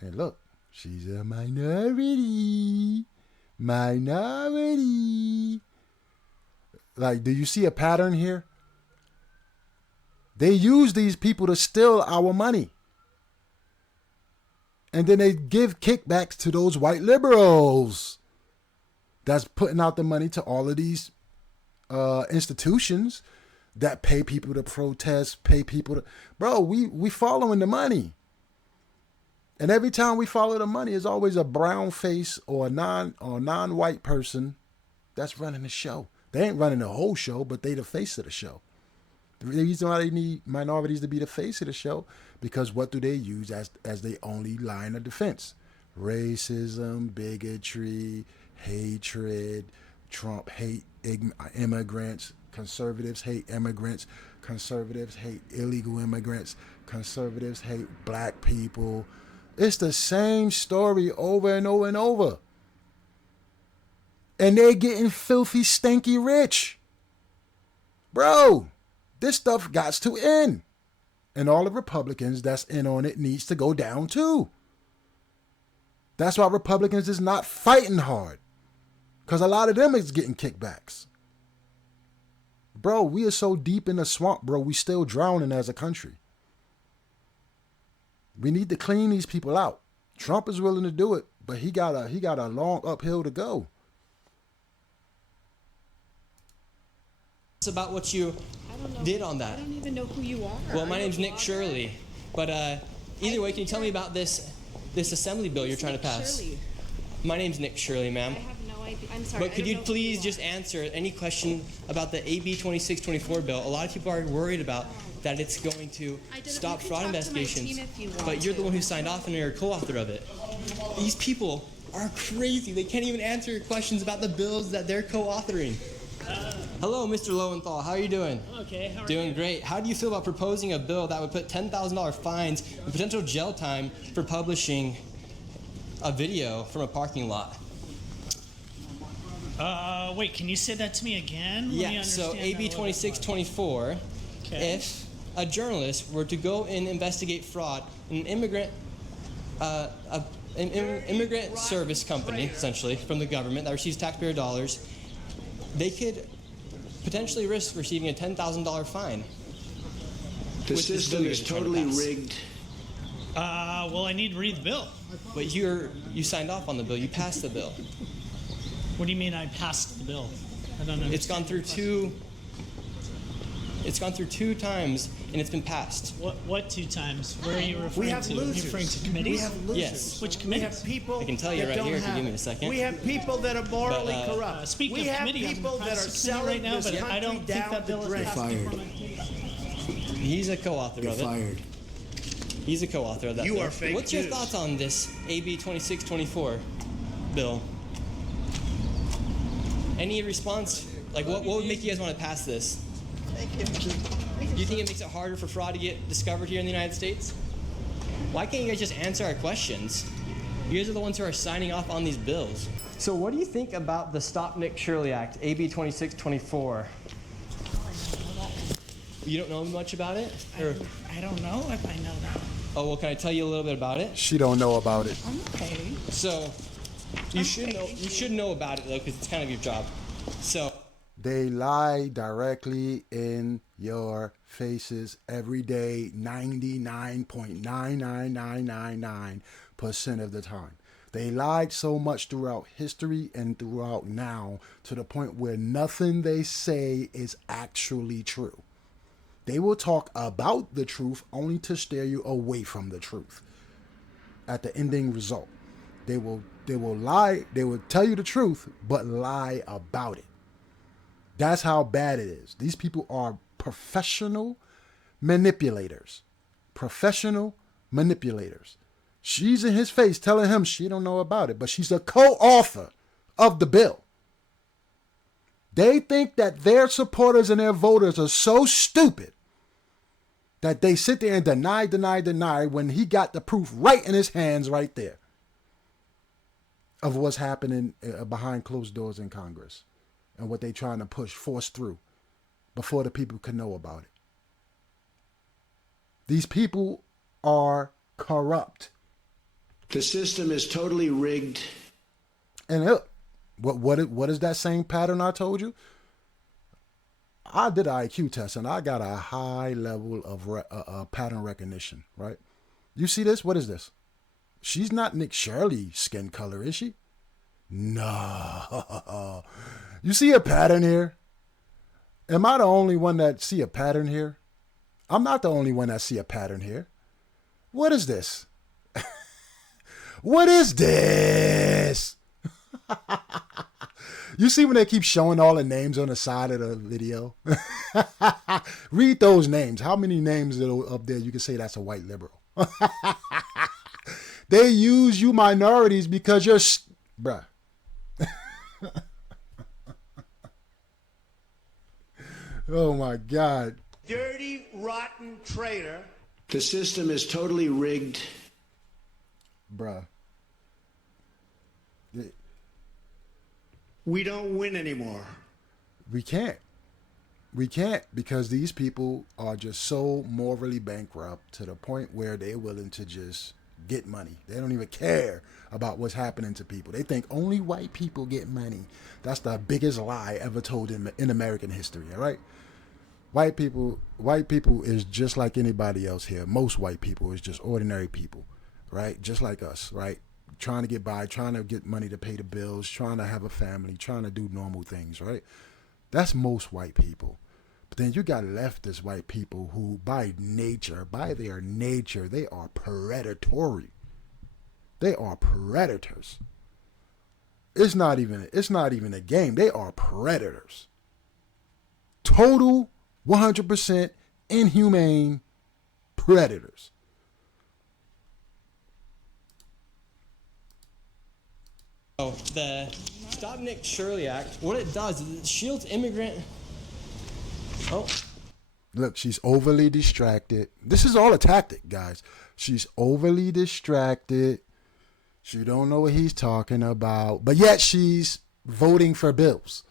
And look, she's a minority. Minority. Like, do you see a pattern here? They use these people to steal our money. And then they give kickbacks to those white liberals that's putting out the money to all of these institutions that pay people to protest, pay people to... Bro, we following the money. And every time we follow the money, it's always a brown face or a non-white person that's running the show. They ain't running the whole show, but they the face of the show. The reason why they need minorities to be the face of the show, because what do they use as their only line of defense? Racism, bigotry, hatred. Trump hate immigrants. Conservatives hate immigrants. Conservatives hate illegal immigrants. Conservatives hate black people. It's the same story over and over and over. And they're getting filthy, stinky rich. Bro, this stuff got to end. And all the Republicans that's in on it needs to go down too. That's why Republicans is not fighting hard. Because a lot of them is getting kickbacks. Bro, we are so deep in the swamp, bro. We still drowning as a country. We need to clean these people out. Trump is willing to do it, but he got a long uphill to go. It's about what you did on that. I don't even know who you are. Well, my name's Nick Shirley. But either way, can you tell me about this assembly bill you're trying to pass? Shirley? My name's Nick Shirley, ma'am. I have no idea. I'm sorry. But could you please just answer any question about the AB 2624 bill? A lot of people are worried about that it's going to stop fraud investigations. But you're the one who signed off and you're a co-author of it. These people are crazy. They can't even answer your questions about the bills that they're co-authoring. Hello, Mr. Lowenthal. How are you doing? Okay. How are Doing you? great. How do you feel about proposing a bill that would put $10,000 fines and potential jail time for publishing a video from a parking lot? Wait, can you say that to me again? Let me Yeah, understand so that a AB little bit 2624, Okay. if a journalist were to go and investigate fraud in an immigrant service company, essentially, from the government that receives taxpayer dollars, they could potentially risk receiving a $10,000 fine. The system is totally rigged. Well, I need to read the bill. But you signed off on the bill. You passed the bill. What do you mean I passed the bill? I don't know. It's gone through two times and it's been passed. What two times? Where are you referring to? Are you referring to committees? We have losers. Yes. Which We committees? have people I can tell you that right don't here if you have give me it. a second. We have people that are morally But, corrupt. Speaking we of have committee, people I'm in that are press committee selling right now, this but I country don't think down that bill the is drain. passed before my committee. He's a co-author You're of it. fired. He's a co-author of that You bill. are fake What's your news. thoughts on this AB 2624 bill? Any response? Like, what would make you guys want to pass this? Thank you. Do you think it makes it harder for fraud to get discovered here in the United States? Why can't you guys just answer our questions? You guys are the ones who are signing off on these bills. So what do you think about the Stop Nick Shirley Act, AB 2624? You don't know much about it? Or? I don't know if I know that. Oh, well, can I tell you a little bit about it? She don't know about it. Okay. So, you should know about it, though, because it's kind of your job. So, They lie directly in your faces every day, 99.99999% of the time. They lied so much throughout history and throughout now to the point where nothing they say is actually true. They will talk about the truth only to steer you away from the truth. At the ending result, they will lie. They will tell you the truth, but lie about it. That's how bad it is. These people are professional manipulators. Professional manipulators. She's in his face telling him she don't know about it, but she's a co-author of the bill. They think that their supporters and their voters are so stupid that they sit there and deny when he got the proof right in his hands right there of what's happening behind closed doors in Congress and what they trying to force through before the people can know about it. These people are corrupt. The system is totally rigged. And look, what is that same pattern I told you? I did an IQ test and I got a high level of pattern recognition, right? You see this? What is this? She's not Nick Shirley skin color, is she? No. You see a pattern here? Am I the only one that see a pattern here? I'm not the only one that see a pattern here. What is this? What is this? You see when they keep showing all the names on the side of the video? Read those names. How many names are up there you can say that's a white liberal? They use you minorities because you're... Bruh. Oh my God. Dirty, rotten traitor. The system is totally rigged. Bruh. We don't win anymore. We can't. We can't because these people are just so morally bankrupt to the point where they're willing to just get money. They don't even care about what's happening to people. They think only white people get money. That's the biggest lie ever told in American history, all right? White people is just like anybody else here. Most white people is just ordinary people, right? Just like us, right? Trying to get by, trying to get money to pay the bills, trying to have a family, trying to do normal things, right? That's most white people. But then you got leftist white people who by their nature, they are predatory. They are predators. It's not even a game. They are predators. Total 100% inhumane predators. Oh, the Stop Nick Shirley Act, what it does is it shields immigrant... Oh. Look, she's overly distracted. This is all a tactic, guys. She's overly distracted. She don't know what he's talking about. But yet she's voting for bills.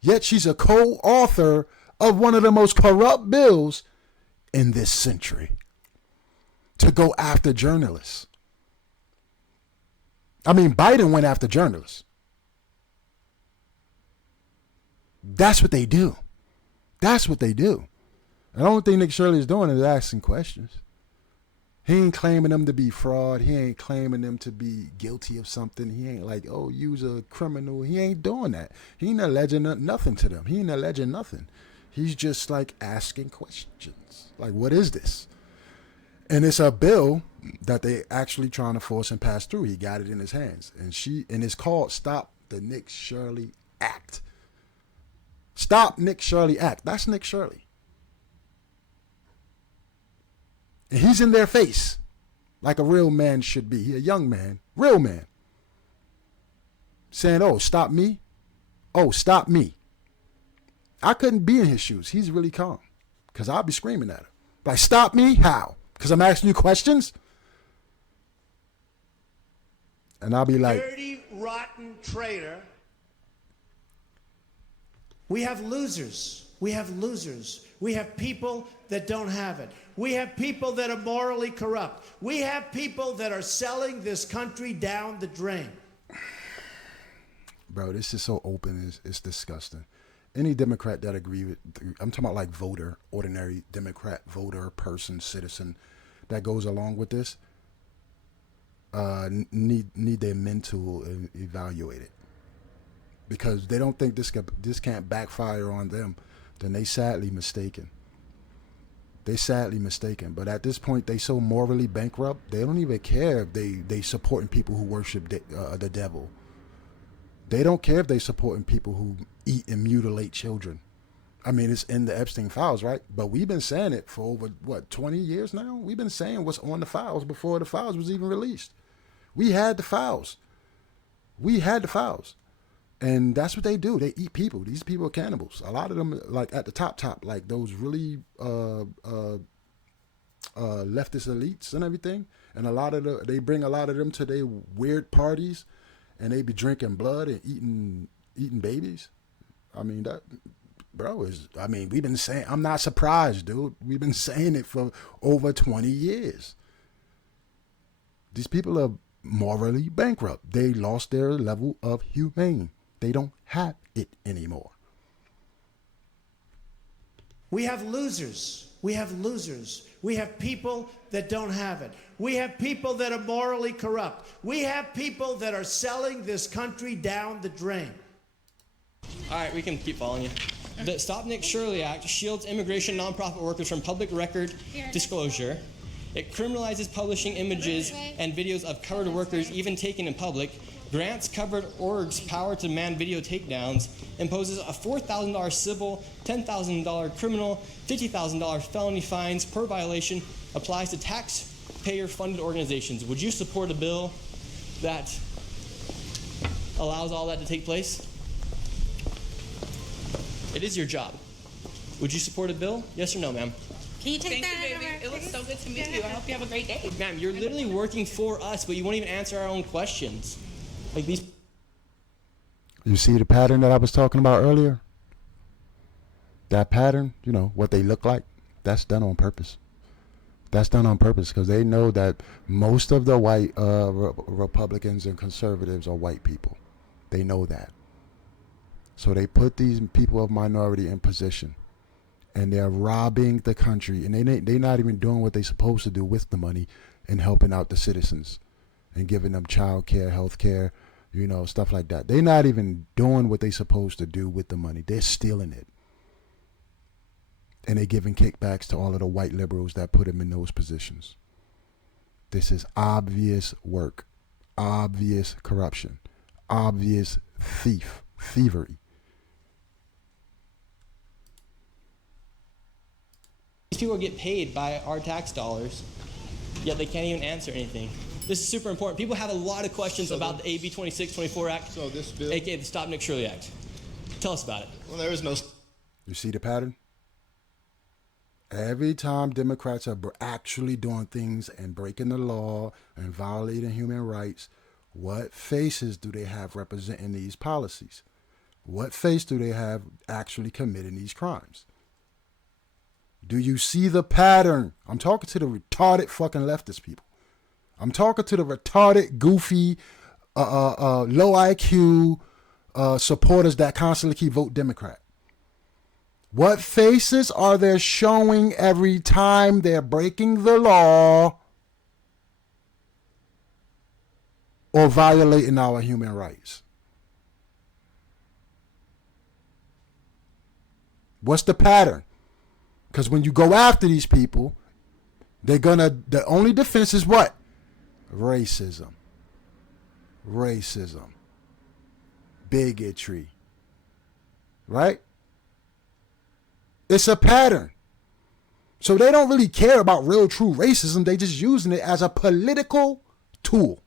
Yet she's a co-author of one of the most corrupt bills in this century to go after journalists. I mean, Biden went after journalists. That's what they do. That's what they do. And the only thing Nick Shirley is doing is asking questions. He ain't claiming them to be fraud. He ain't claiming them to be guilty of something. He ain't like, oh, you's a criminal. He ain't doing that. He ain't alleging nothing to them. He ain't alleging nothing. He's just like asking questions. Like, what is this? And it's a bill that they actually trying to force and pass through. He got it in his hands. And it's called Stop the Nick Shirley Act. Stop Nick Shirley Act. That's Nick Shirley. And he's in their face like a real man should be. He a young man, real man. Saying, oh, stop me. Oh, stop me. I couldn't be in his shoes. He's really calm because I'll be screaming at him. Like, stop me? How? Because I'm asking you questions? And I'll be like, dirty, rotten traitor. We have losers. We have losers. We have people that don't have it. We have people that are morally corrupt. We have people that are selling this country down the drain. Bro, this is so open. It's disgusting. Any Democrat that agree with, I'm talking about like voter, ordinary Democrat voter, person, citizen that goes along with this, need their mental evaluated. Because they don't think this can't backfire on them, then they sadly mistaken. They sadly mistaken. But at this point, they so morally bankrupt, they don't even care if they supporting people who worship the devil. They don't care if they supporting people who eat and mutilate children. I mean, it's in the Epstein files, right? But we've been saying it for over, 20 years now? We've been saying what's on the files before the files was even released. We had the files. And that's what they do. They eat people. These people are cannibals. A lot of them, like at the top, like those really leftist elites and everything. And they bring a lot of them to their weird parties, and they be drinking blood and eating babies. I mean, we've been saying, I'm not surprised, dude. We've been saying it for over 20 years. These people are morally bankrupt. They lost their level of humane. They don't have it anymore. We have losers. We have losers. We have people that don't have it. We have people that are morally corrupt. We have people that are selling this country down the drain. All right, we can keep following you. The Stop Nick Shirley Act shields immigration nonprofit workers from public record disclosure. It criminalizes publishing images and videos of covered workers, even taken in public, grants covered orgs power to demand video takedowns, imposes a $4,000 civil, $10,000 criminal, $50,000 felony fines per violation, applies to taxpayer-funded organizations. Would you support a bill that allows all that to take place? It is your job. Would you support a bill? Yes or no, ma'am? Can you take Thank you, baby. It was so good to meet you. I hope you have a great day. Ma'am, you're literally working for us, but you won't even answer our own questions. Like these. You see the pattern that I was talking about earlier? That pattern, what they look like, that's done on purpose. That's done on purpose because they know that most of the white Republicans and conservatives are white people. They know that. So they put these people of minority in position, and they're robbing the country, and they're not even doing what they're supposed to do with the money and helping out the citizens and giving them child care, health care, stuff like that. They're not even doing what they're supposed to do with the money. They're stealing it. And they're giving kickbacks to all of the white liberals that put them in those positions. This is obvious work, obvious corruption, obvious thievery. These people get paid by our tax dollars, yet they can't even answer anything. This is super important. People have a lot of questions about the AB 2624 Act, this bill, aka the Stop Nick Shirley Act. Tell us about it. Well, there is no. You see the pattern? Every time Democrats are actually doing things and breaking the law and violating human rights, what faces do they have representing these policies? What face do they have actually committing these crimes? Do you see the pattern? I'm talking to the retarded fucking leftist people. I'm talking to the retarded, goofy, low IQ supporters that constantly keep vote Democrat. What faces are they showing every time they're breaking the law or violating our human rights? What's the pattern? Because when you go after these people, the only defense is what? Racism. Bigotry. Right? It's a pattern. So they don't really care about real, true racism. They just using it as a political tool.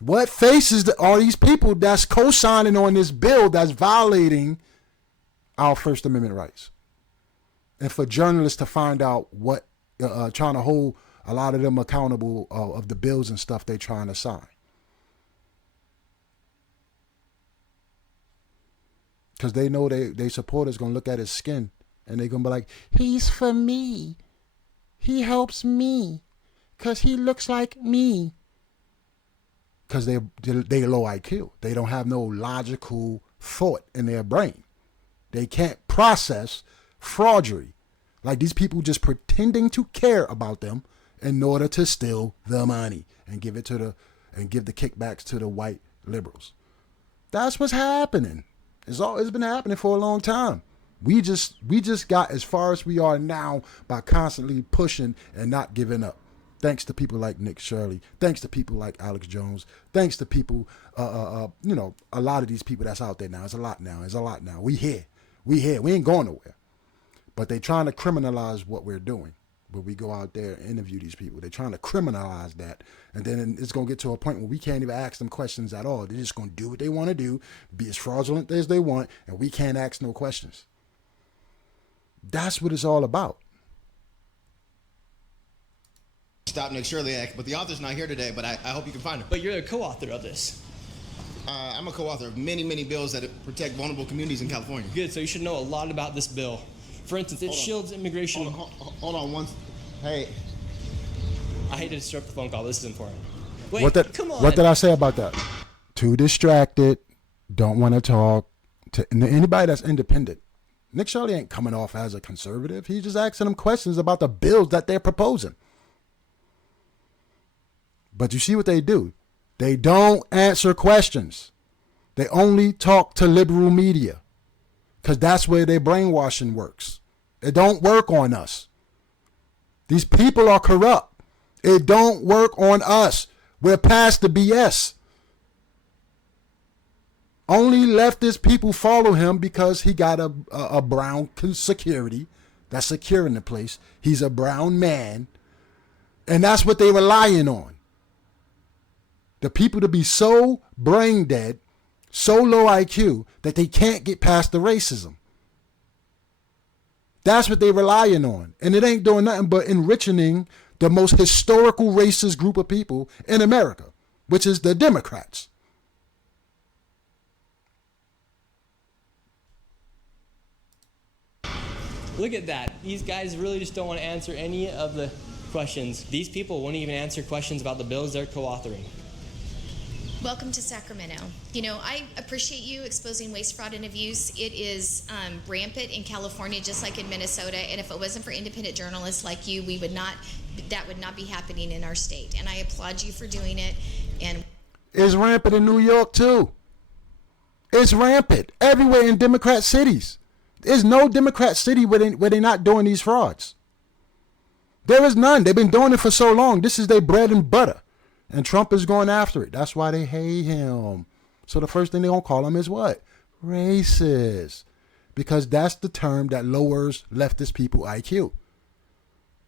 What faces are these people that's co-signing on this bill that's violating our First Amendment rights? And for journalists to find out what, trying to hold a lot of them accountable of the bills and stuff they're trying to sign. Because they know they supporters going to look at his skin and they're going to be like, he's for me. He helps me because he looks like me. Because they're low IQ. They don't have no logical thought in their brain. They can't process fraudery. Like these people just pretending to care about them in order to steal the money and give it to give the kickbacks to the white liberals. That's what's happening. It's been happening for a long time. We just got as far as we are now by constantly pushing and not giving up. Thanks to people like Nick Shirley. Thanks to people like Alex Jones. Thanks to people, a lot of these people that's out there now. It's a lot now. We here. We ain't going nowhere. But they trying to criminalize what we're doing. Where we go out there and interview these people. They're trying to criminalize that. And then it's going to get to a point where we can't even ask them questions at all. They're just going to do what they want to do, be as fraudulent as they want, and we can't ask no questions. That's what it's all about. Stop Nick Shirley Act, but the author's not here today, but I hope you can find him. But you're a co-author of this. I'm a co-author of many, many bills that protect vulnerable communities in California. Good, so you should know a lot about this bill. For instance, it shields immigration. Hold on one. Hey. I hate to disrupt the phone call. This is important. Wait, come on. What did I say about that? Too distracted, don't want to talk. To anybody that's independent. Nick Shirley ain't coming off as a conservative. He's just asking them questions about the bills that they're proposing. But you see what they do? They don't answer questions. They only talk to liberal media because that's where their brainwashing works. It don't work on us. These people are corrupt. It don't work on us. We're past the BS. Only leftist people follow him because he got a brown security that's securing the place. He's a brown man. And that's what they're relying on. The people to be so brain dead, so low IQ, that they can't get past the racism. That's what they're relying on. And it ain't doing nothing but enriching the most historical racist group of people in America, which is the Democrats. Look at that. These guys really just don't want to answer any of the questions. These people won't even answer questions about the bills they're co-authoring. Welcome to Sacramento. You know, I appreciate you exposing waste, fraud, and abuse. It is rampant in California, just like in Minnesota. And if it wasn't for independent journalists like you, that would not be happening in our state. And I applaud you for doing it. And it's rampant in New York too. It's rampant everywhere in Democrat cities. There's no Democrat city where they're not doing these frauds. There is none. They've been doing it for so long. This is their bread and butter. And Trump is going after it. That's why they hate him. So the first thing they're going to call him is what? Racist. Because that's the term that lowers leftist people IQ.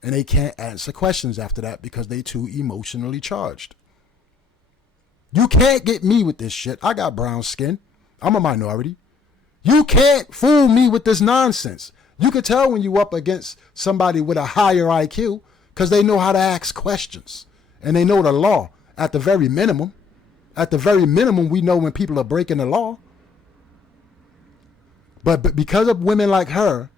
And they can't answer questions after that because they too emotionally charged. You can't get me with this shit. I got brown skin. I'm a minority. You can't fool me with this nonsense. You can tell when you up against somebody with a higher IQ because they know how to ask questions. And they know the law at the very minimum. At the very minimum, we know when people are breaking the law. But because of women like her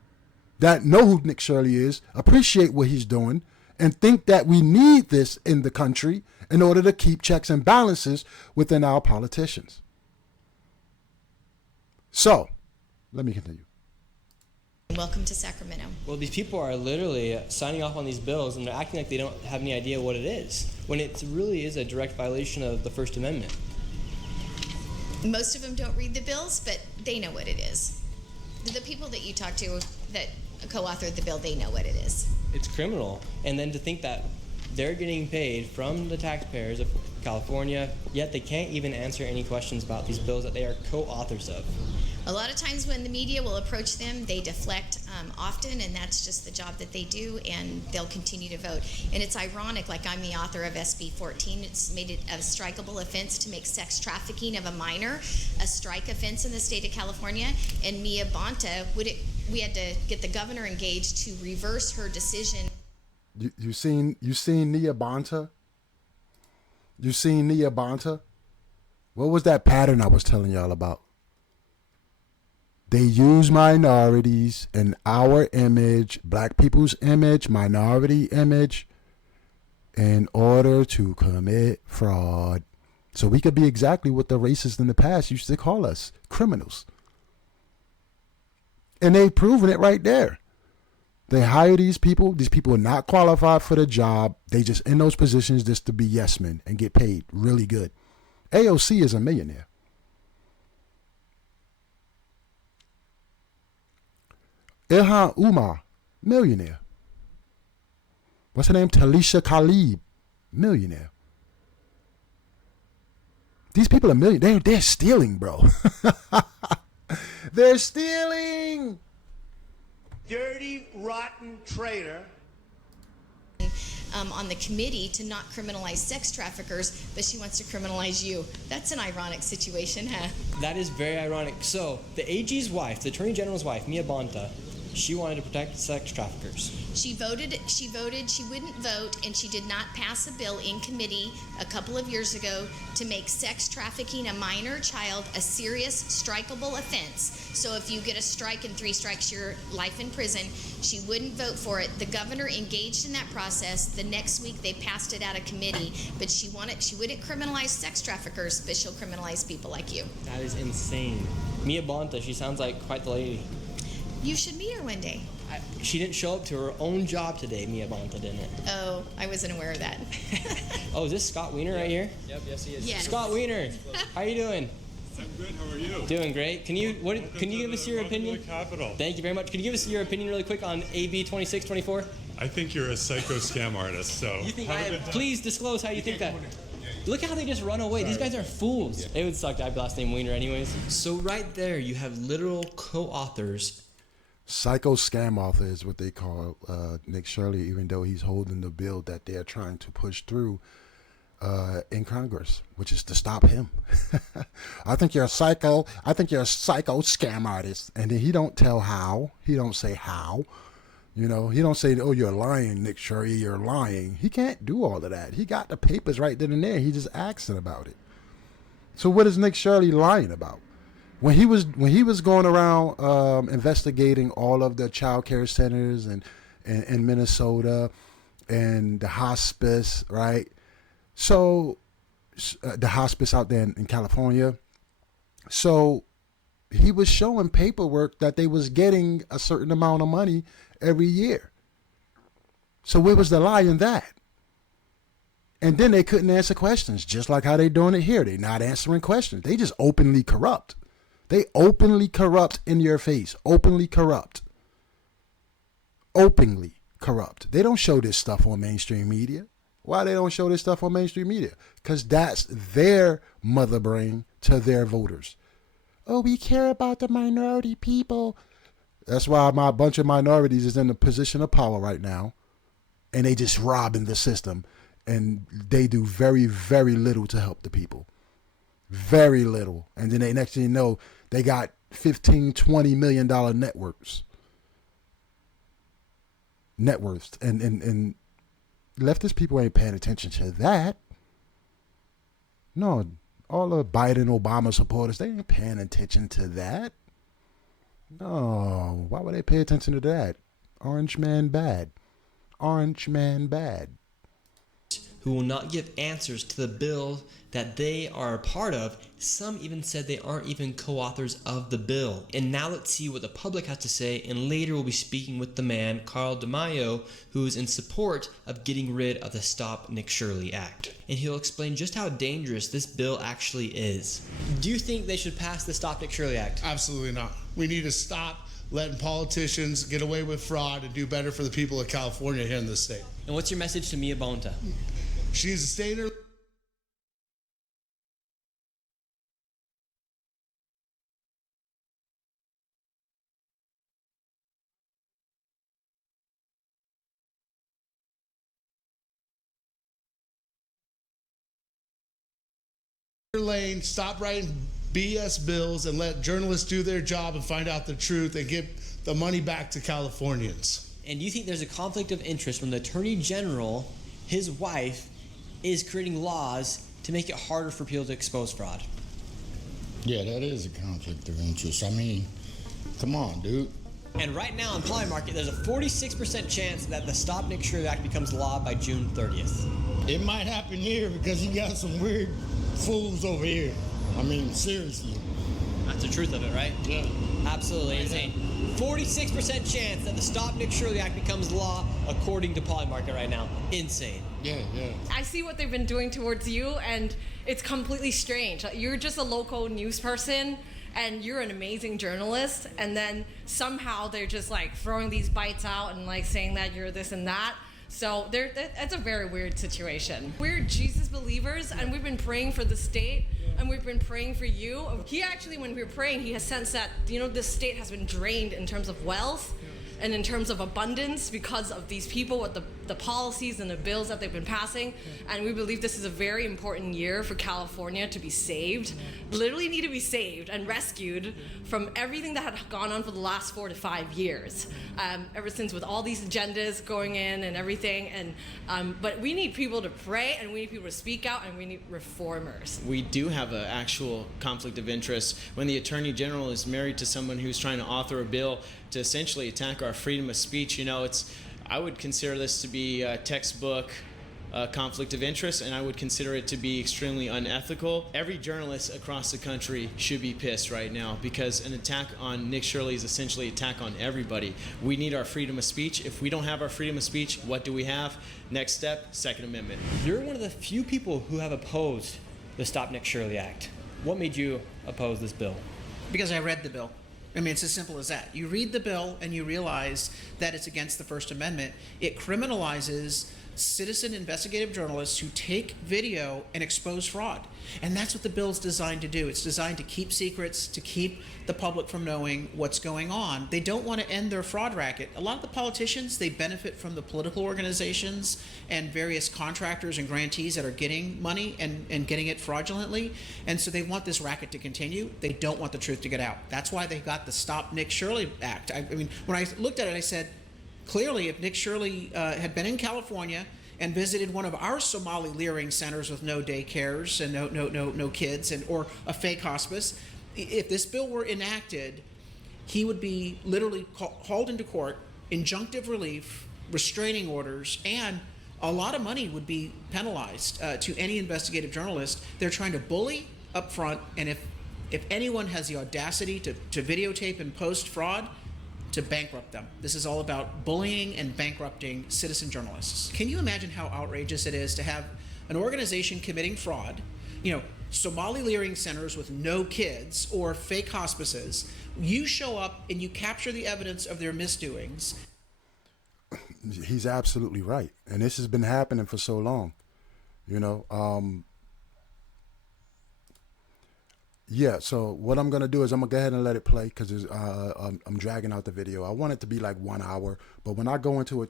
that know who Nick Shirley is, appreciate what he's doing, and think that we need this in the country in order to keep checks and balances within our politicians. So, let me continue. welcome to Sacramento. Well, these people are literally signing off on these bills, and they're acting like they don't have any idea what it is, when it really is a direct violation of the First Amendment. Most of them don't read the bills, but they know what it is. The people that you talk to that co-authored the bill, they know what it is. It's criminal. And then to think that they're getting paid from the taxpayers of California, yet they can't even answer any questions about these bills that they are co-authors of. A lot of times when the media will approach them, they deflect often, and that's just the job that they do, and they'll continue to vote. And it's ironic, like I'm the author of SB 14. It's made it a strikeable offense to make sex trafficking of a minor a strike offense in the state of California. And Mia Bonta, we had to get the governor engaged to reverse her decision. You seen Nia Bonta? You seen Nia Bonta? What was that pattern I was telling y'all about? They use minorities in our image, black people's image, minority image, in order to commit fraud. So we could be exactly what the racists in the past used to call us, criminals. And they've proven it right there. They hire these people. These people are not qualified for the job. They just in those positions just to be yes men and get paid really good. AOC is a millionaire. Ilhan Umar, millionaire. What's her name? Talisha Khalib, Millionaire. These people are millionaires. They're stealing, bro. They're stealing. Dirty, rotten traitor. On the committee to not criminalize sex traffickers, but she wants to criminalize you. That's an ironic situation, huh? That is very ironic. So the AG's wife, the Attorney General's wife, Mia Bonta, she wanted to protect sex traffickers. She wouldn't vote, and she did not pass a bill in committee a couple of years ago to make sex trafficking a minor child a serious strikeable offense. So if you get a strike and 3 strikes, your life in prison. She wouldn't vote for it. The governor engaged in that process. The next week they passed it out of committee, but she wouldn't criminalize sex traffickers, but she'll criminalize people like you. That is insane. Mia Bonta, she sounds like quite the lady. You should meet her one day. She didn't show up to her own job today, Mia Bonta, didn't it? Oh, I wasn't aware of that. Oh, is this Scott Wiener right here? Yep, yes he is. Yes. Scott Wiener, how you doing? I'm good. How are you? Doing great. Can you give us your opinion? Capitol. Thank you very much. Can you give us your opinion really quick on AB 2624? I think you're a psycho scam artist. So You think please disclose how you think that. Look how they just run away. These guys are fools. It would suck to have last name Wiener anyways. So right there, you have literal co-authors. Psycho scam author is what they call Nick Shirley, even though he's holding the bill that they're trying to push through in Congress, which is to stop him. I think you're a psycho. I think you're a psycho scam artist. And then he don't tell how. He don't say how. You know, he don't say, oh, you're lying, Nick Shirley, you're lying. He can't do all of that. He got the papers right then and there. He just asking about it. So what is Nick Shirley lying about? When he was going around investigating all of the child care centers in Minnesota and the hospice, right? So the hospice out there in California. So he was showing paperwork that they was getting a certain amount of money every year. So where was the lie in that? And then they couldn't answer questions, just like how they doing it here. They not answering questions. They just openly corrupt. They openly corrupt in your face. Openly corrupt. Openly corrupt. They don't show this stuff on mainstream media. Why they don't show this stuff on mainstream media? Because that's their mother brain to their voters. Oh, we care about the minority people. That's why a bunch of minorities is in a position of power right now. And they just robbing the system. And they do very, very little to help the people. Very little. And then they next thing you know, they got $15, $20 million net worths. And leftist people ain't paying attention to that. No, all the Biden, Obama supporters, they ain't paying attention to that. No, why would they pay attention to that? Orange man bad. Orange man bad. Who will not give answers to the bill that they are a part of. Some even said they aren't even co-authors of the bill. And now let's see what the public has to say, and later we'll be speaking with the man, Carl DeMaio, who is in support of getting rid of the Stop Nick Shirley Act. And he'll explain just how dangerous this bill actually is. Do you think they should pass the Stop Nick Shirley Act? Absolutely not. We need to stop letting politicians get away with fraud and do better for the people of California here in this state. And what's your message to Mia Bonta? She needs to stay in her lane, stop writing BS bills, and let journalists do their job and find out the truth and get the money back to Californians. And do you think there's a conflict of interest when the Attorney General, his wife, is creating laws to make it harder for people to expose fraud? Yeah, that is a conflict of interest. I mean, come on, dude. And right now in Polymarket, there's a 46% chance that the Stop Nick Shirley Act becomes law by June 30th. It might happen here because you got some weird fools over here. I mean, seriously. That's the truth of it, right? Yeah. Absolutely insane. 46% chance that the Stop Nick Shirley Act becomes law according to Polymarket right now. Insane. Yeah. I see what they've been doing towards you, and it's completely strange. You're just a local news person, and you're an amazing journalist, and then somehow they're just like throwing these bites out and like saying that you're this and that. So that's a very weird situation. We're Jesus believers, and we've been praying for the state, and we've been praying for you. He actually, when we were praying, he has sensed that, this state has been drained in terms of wealth and in terms of abundance because of these people with the policies and the bills that they've been passing. And we believe this is a very important year for California to be saved, literally need to be saved and rescued from everything that had gone on for the last 4 to 5 years, ever since with all these agendas going in and everything. And but we need people to pray, and we need people to speak out, and we need reformers. We do have an actual conflict of interest when the Attorney General is married to someone who's trying to author a bill to essentially attack our freedom of speech. I would consider this to be a textbook conflict of interest, and I would consider it to be extremely unethical. Every journalist across the country should be pissed right now, because an attack on Nick Shirley is essentially an attack on everybody. We need our freedom of speech. If we don't have our freedom of speech, what do we have? Next step, Second Amendment. You're one of the few people who have opposed the Stop Nick Shirley Act. What made you oppose this bill? Because I read the bill. I mean, it's as simple as that. You read the bill and you realize that it's against the First Amendment. It criminalizes citizen investigative journalists who take video and expose fraud. And that's what the bill's designed to do. It's designed to keep secrets, to keep the public from knowing what's going on. They don't want to end their fraud racket. A lot of the politicians, they benefit from the political organizations and various contractors and grantees that are getting money and getting it fraudulently. And so they want this racket to continue. They don't want the truth to get out. That's why they got the Stop Nick Shirley Act. I mean, when I looked at it, I said, clearly, if Nick Shirley had been in California and visited one of our Somali leering centers with no daycares and no kids or a fake hospice, if this bill were enacted, he would be literally hauled into court, injunctive relief, restraining orders, and a lot of money would be penalized to any investigative journalist. They're trying to bully up front, and if anyone has the audacity to videotape and post fraud, to bankrupt them. This is all about bullying and bankrupting citizen journalists. Can you imagine how outrageous it is to have an organization committing fraud, Somali leering centers with no kids or fake hospices? You show up and you capture the evidence of their misdoings. He's absolutely right. And this has been happening for so long, Yeah, so what I'm going to do is I'm going to go ahead and let it play because I'm dragging out the video. I want it to be like 1 hour, but when I go into a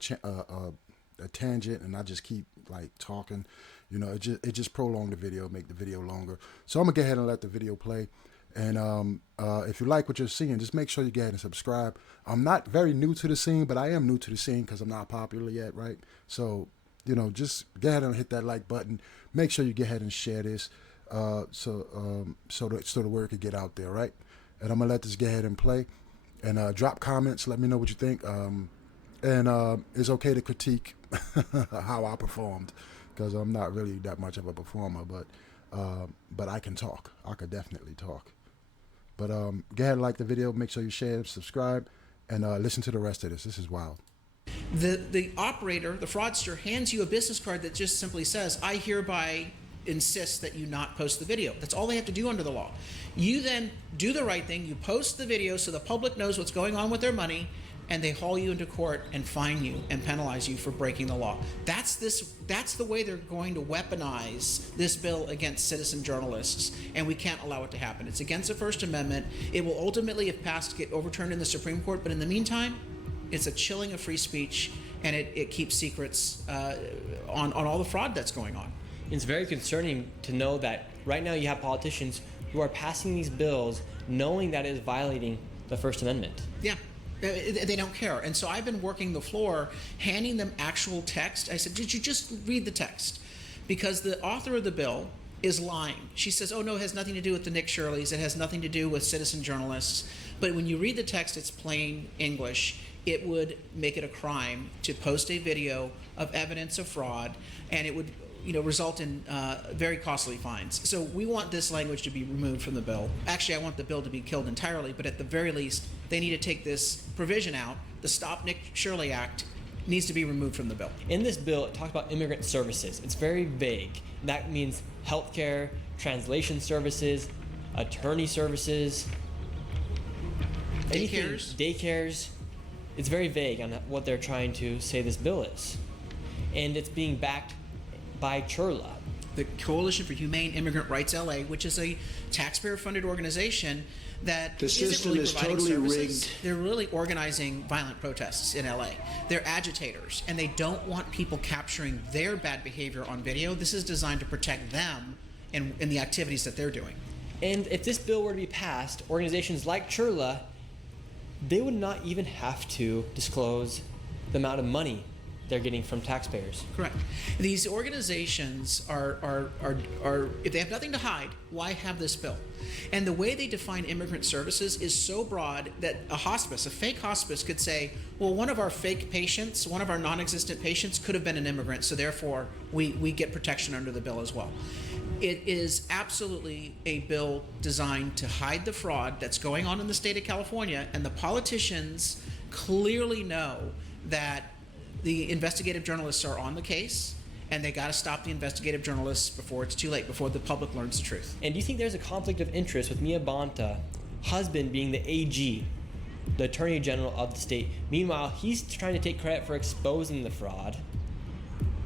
tangent and I just keep like talking, it just prolong the video, make the video longer. So I'm going to go ahead and let the video play. And if you like what you're seeing, just make sure you go ahead and subscribe. I'm not very new to the scene, but I am new to the scene because I'm not popular yet, right? So, just go ahead and hit that like button. Make sure you go ahead and share this. So the word could get out there, right? And I'm gonna let this go ahead and play, and drop comments. Let me know what you think. And it's okay to critique how I performed, because I'm not really that much of a performer, but I can talk. I could definitely talk. But go ahead and like the video. Make sure you share, subscribe, and listen to the rest of this. This is wild. The operator, the fraudster, hands you a business card that just simply says, "I hereby insist that you not post the video." That's all they have to do under the law. You then do the right thing. You post the video so the public knows what's going on with their money, and they haul you into court and fine you and penalize you for breaking the law. That's the way they're going to weaponize this bill against citizen journalists, and we can't allow it to happen. It's against the First Amendment. It will ultimately, if passed, get overturned in the Supreme Court, but in the meantime, it's a chilling of free speech, and it keeps secrets on all the fraud that's going on. It's very concerning to know that right now you have politicians who are passing these bills knowing that it is violating the First Amendment. Yeah, they don't care. And so I've been working the floor, handing them actual text. I said, did you just read the text? Because the author of the bill is lying. She says, oh no, it has nothing to do with the Nick Shirleys. It has nothing to do with citizen journalists. But when you read the text, it's plain English. It would make it a crime to post a video of evidence of fraud, and it would result in very costly fines. So we want this language to be removed from the bill. Actually, I want the bill to be killed entirely, but at the very least, they need to take this provision out. The Stop Nick Shirley Act needs to be removed from the bill. In this bill, it talks about immigrant services. It's very vague. That means healthcare, translation services, attorney services, daycares. Daycares. It's very vague on what they're trying to say this bill is. and it's being backed by CHRLA. The Coalition for Humane Immigrant Rights LA, which is a taxpayer-funded organization that The system isn't really is providing totally services. rigged. They're really organizing violent protests in LA. They're agitators, and they don't want people capturing their bad behavior on video. This is designed to protect them in the activities that they're doing. And if this bill were to be passed, organizations like CHRLA, they would not even have to disclose the amount of money they're getting from taxpayers. Correct. These organizations are if they have nothing to hide, why have this bill? And the way they define immigrant services is so broad that a hospice, a fake hospice, could say, well, one of our fake patients, one of our non-existent patients could have been an immigrant, so therefore we get protection under the bill as well. It is absolutely a bill designed to hide the fraud that's going on in the state of California, and the politicians clearly know that the investigative journalists are on the case, and they got to stop the investigative journalists before it's too late, before the public learns the truth. And do you think there's a conflict of interest with Mia Bonta, husband being the AG, the Attorney General of the state? Meanwhile, he's trying to take credit for exposing the fraud.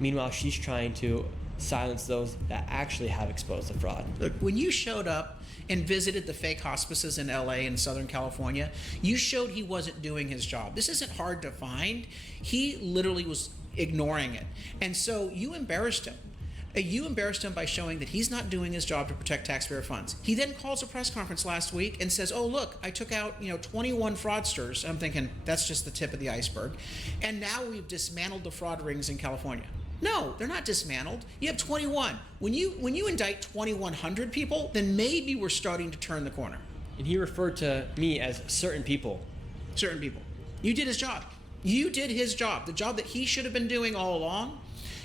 Meanwhile, she's trying to silence those that actually have exposed the fraud. Look, when you showed up and visited the fake hospices in LA and Southern California, you showed he wasn't doing his job. This isn't hard to find. He literally was ignoring it. And so you embarrassed him. You embarrassed him by showing that he's not doing his job to protect taxpayer funds. He then calls a press conference last week and says, oh, look, I took out 21 fraudsters. I'm thinking, that's just the tip of the iceberg. And now we've dismantled the fraud rings in California. No, they're not dismantled. You have 21. When you indict 2,100 people, then maybe we're starting to turn the corner. And he referred to me as certain people. Certain people. You did his job. You did his job. The job that he should have been doing all along.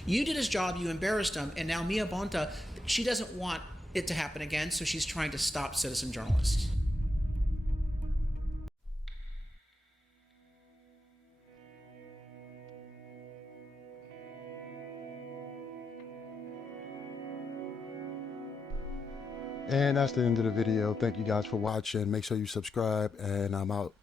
You did his job. You embarrassed him. And now Mia Bonta, she doesn't want it to happen again, so she's trying to stop citizen journalists. And that's the end of the video. Thank you guys for watching. Make sure you subscribe, and I'm out.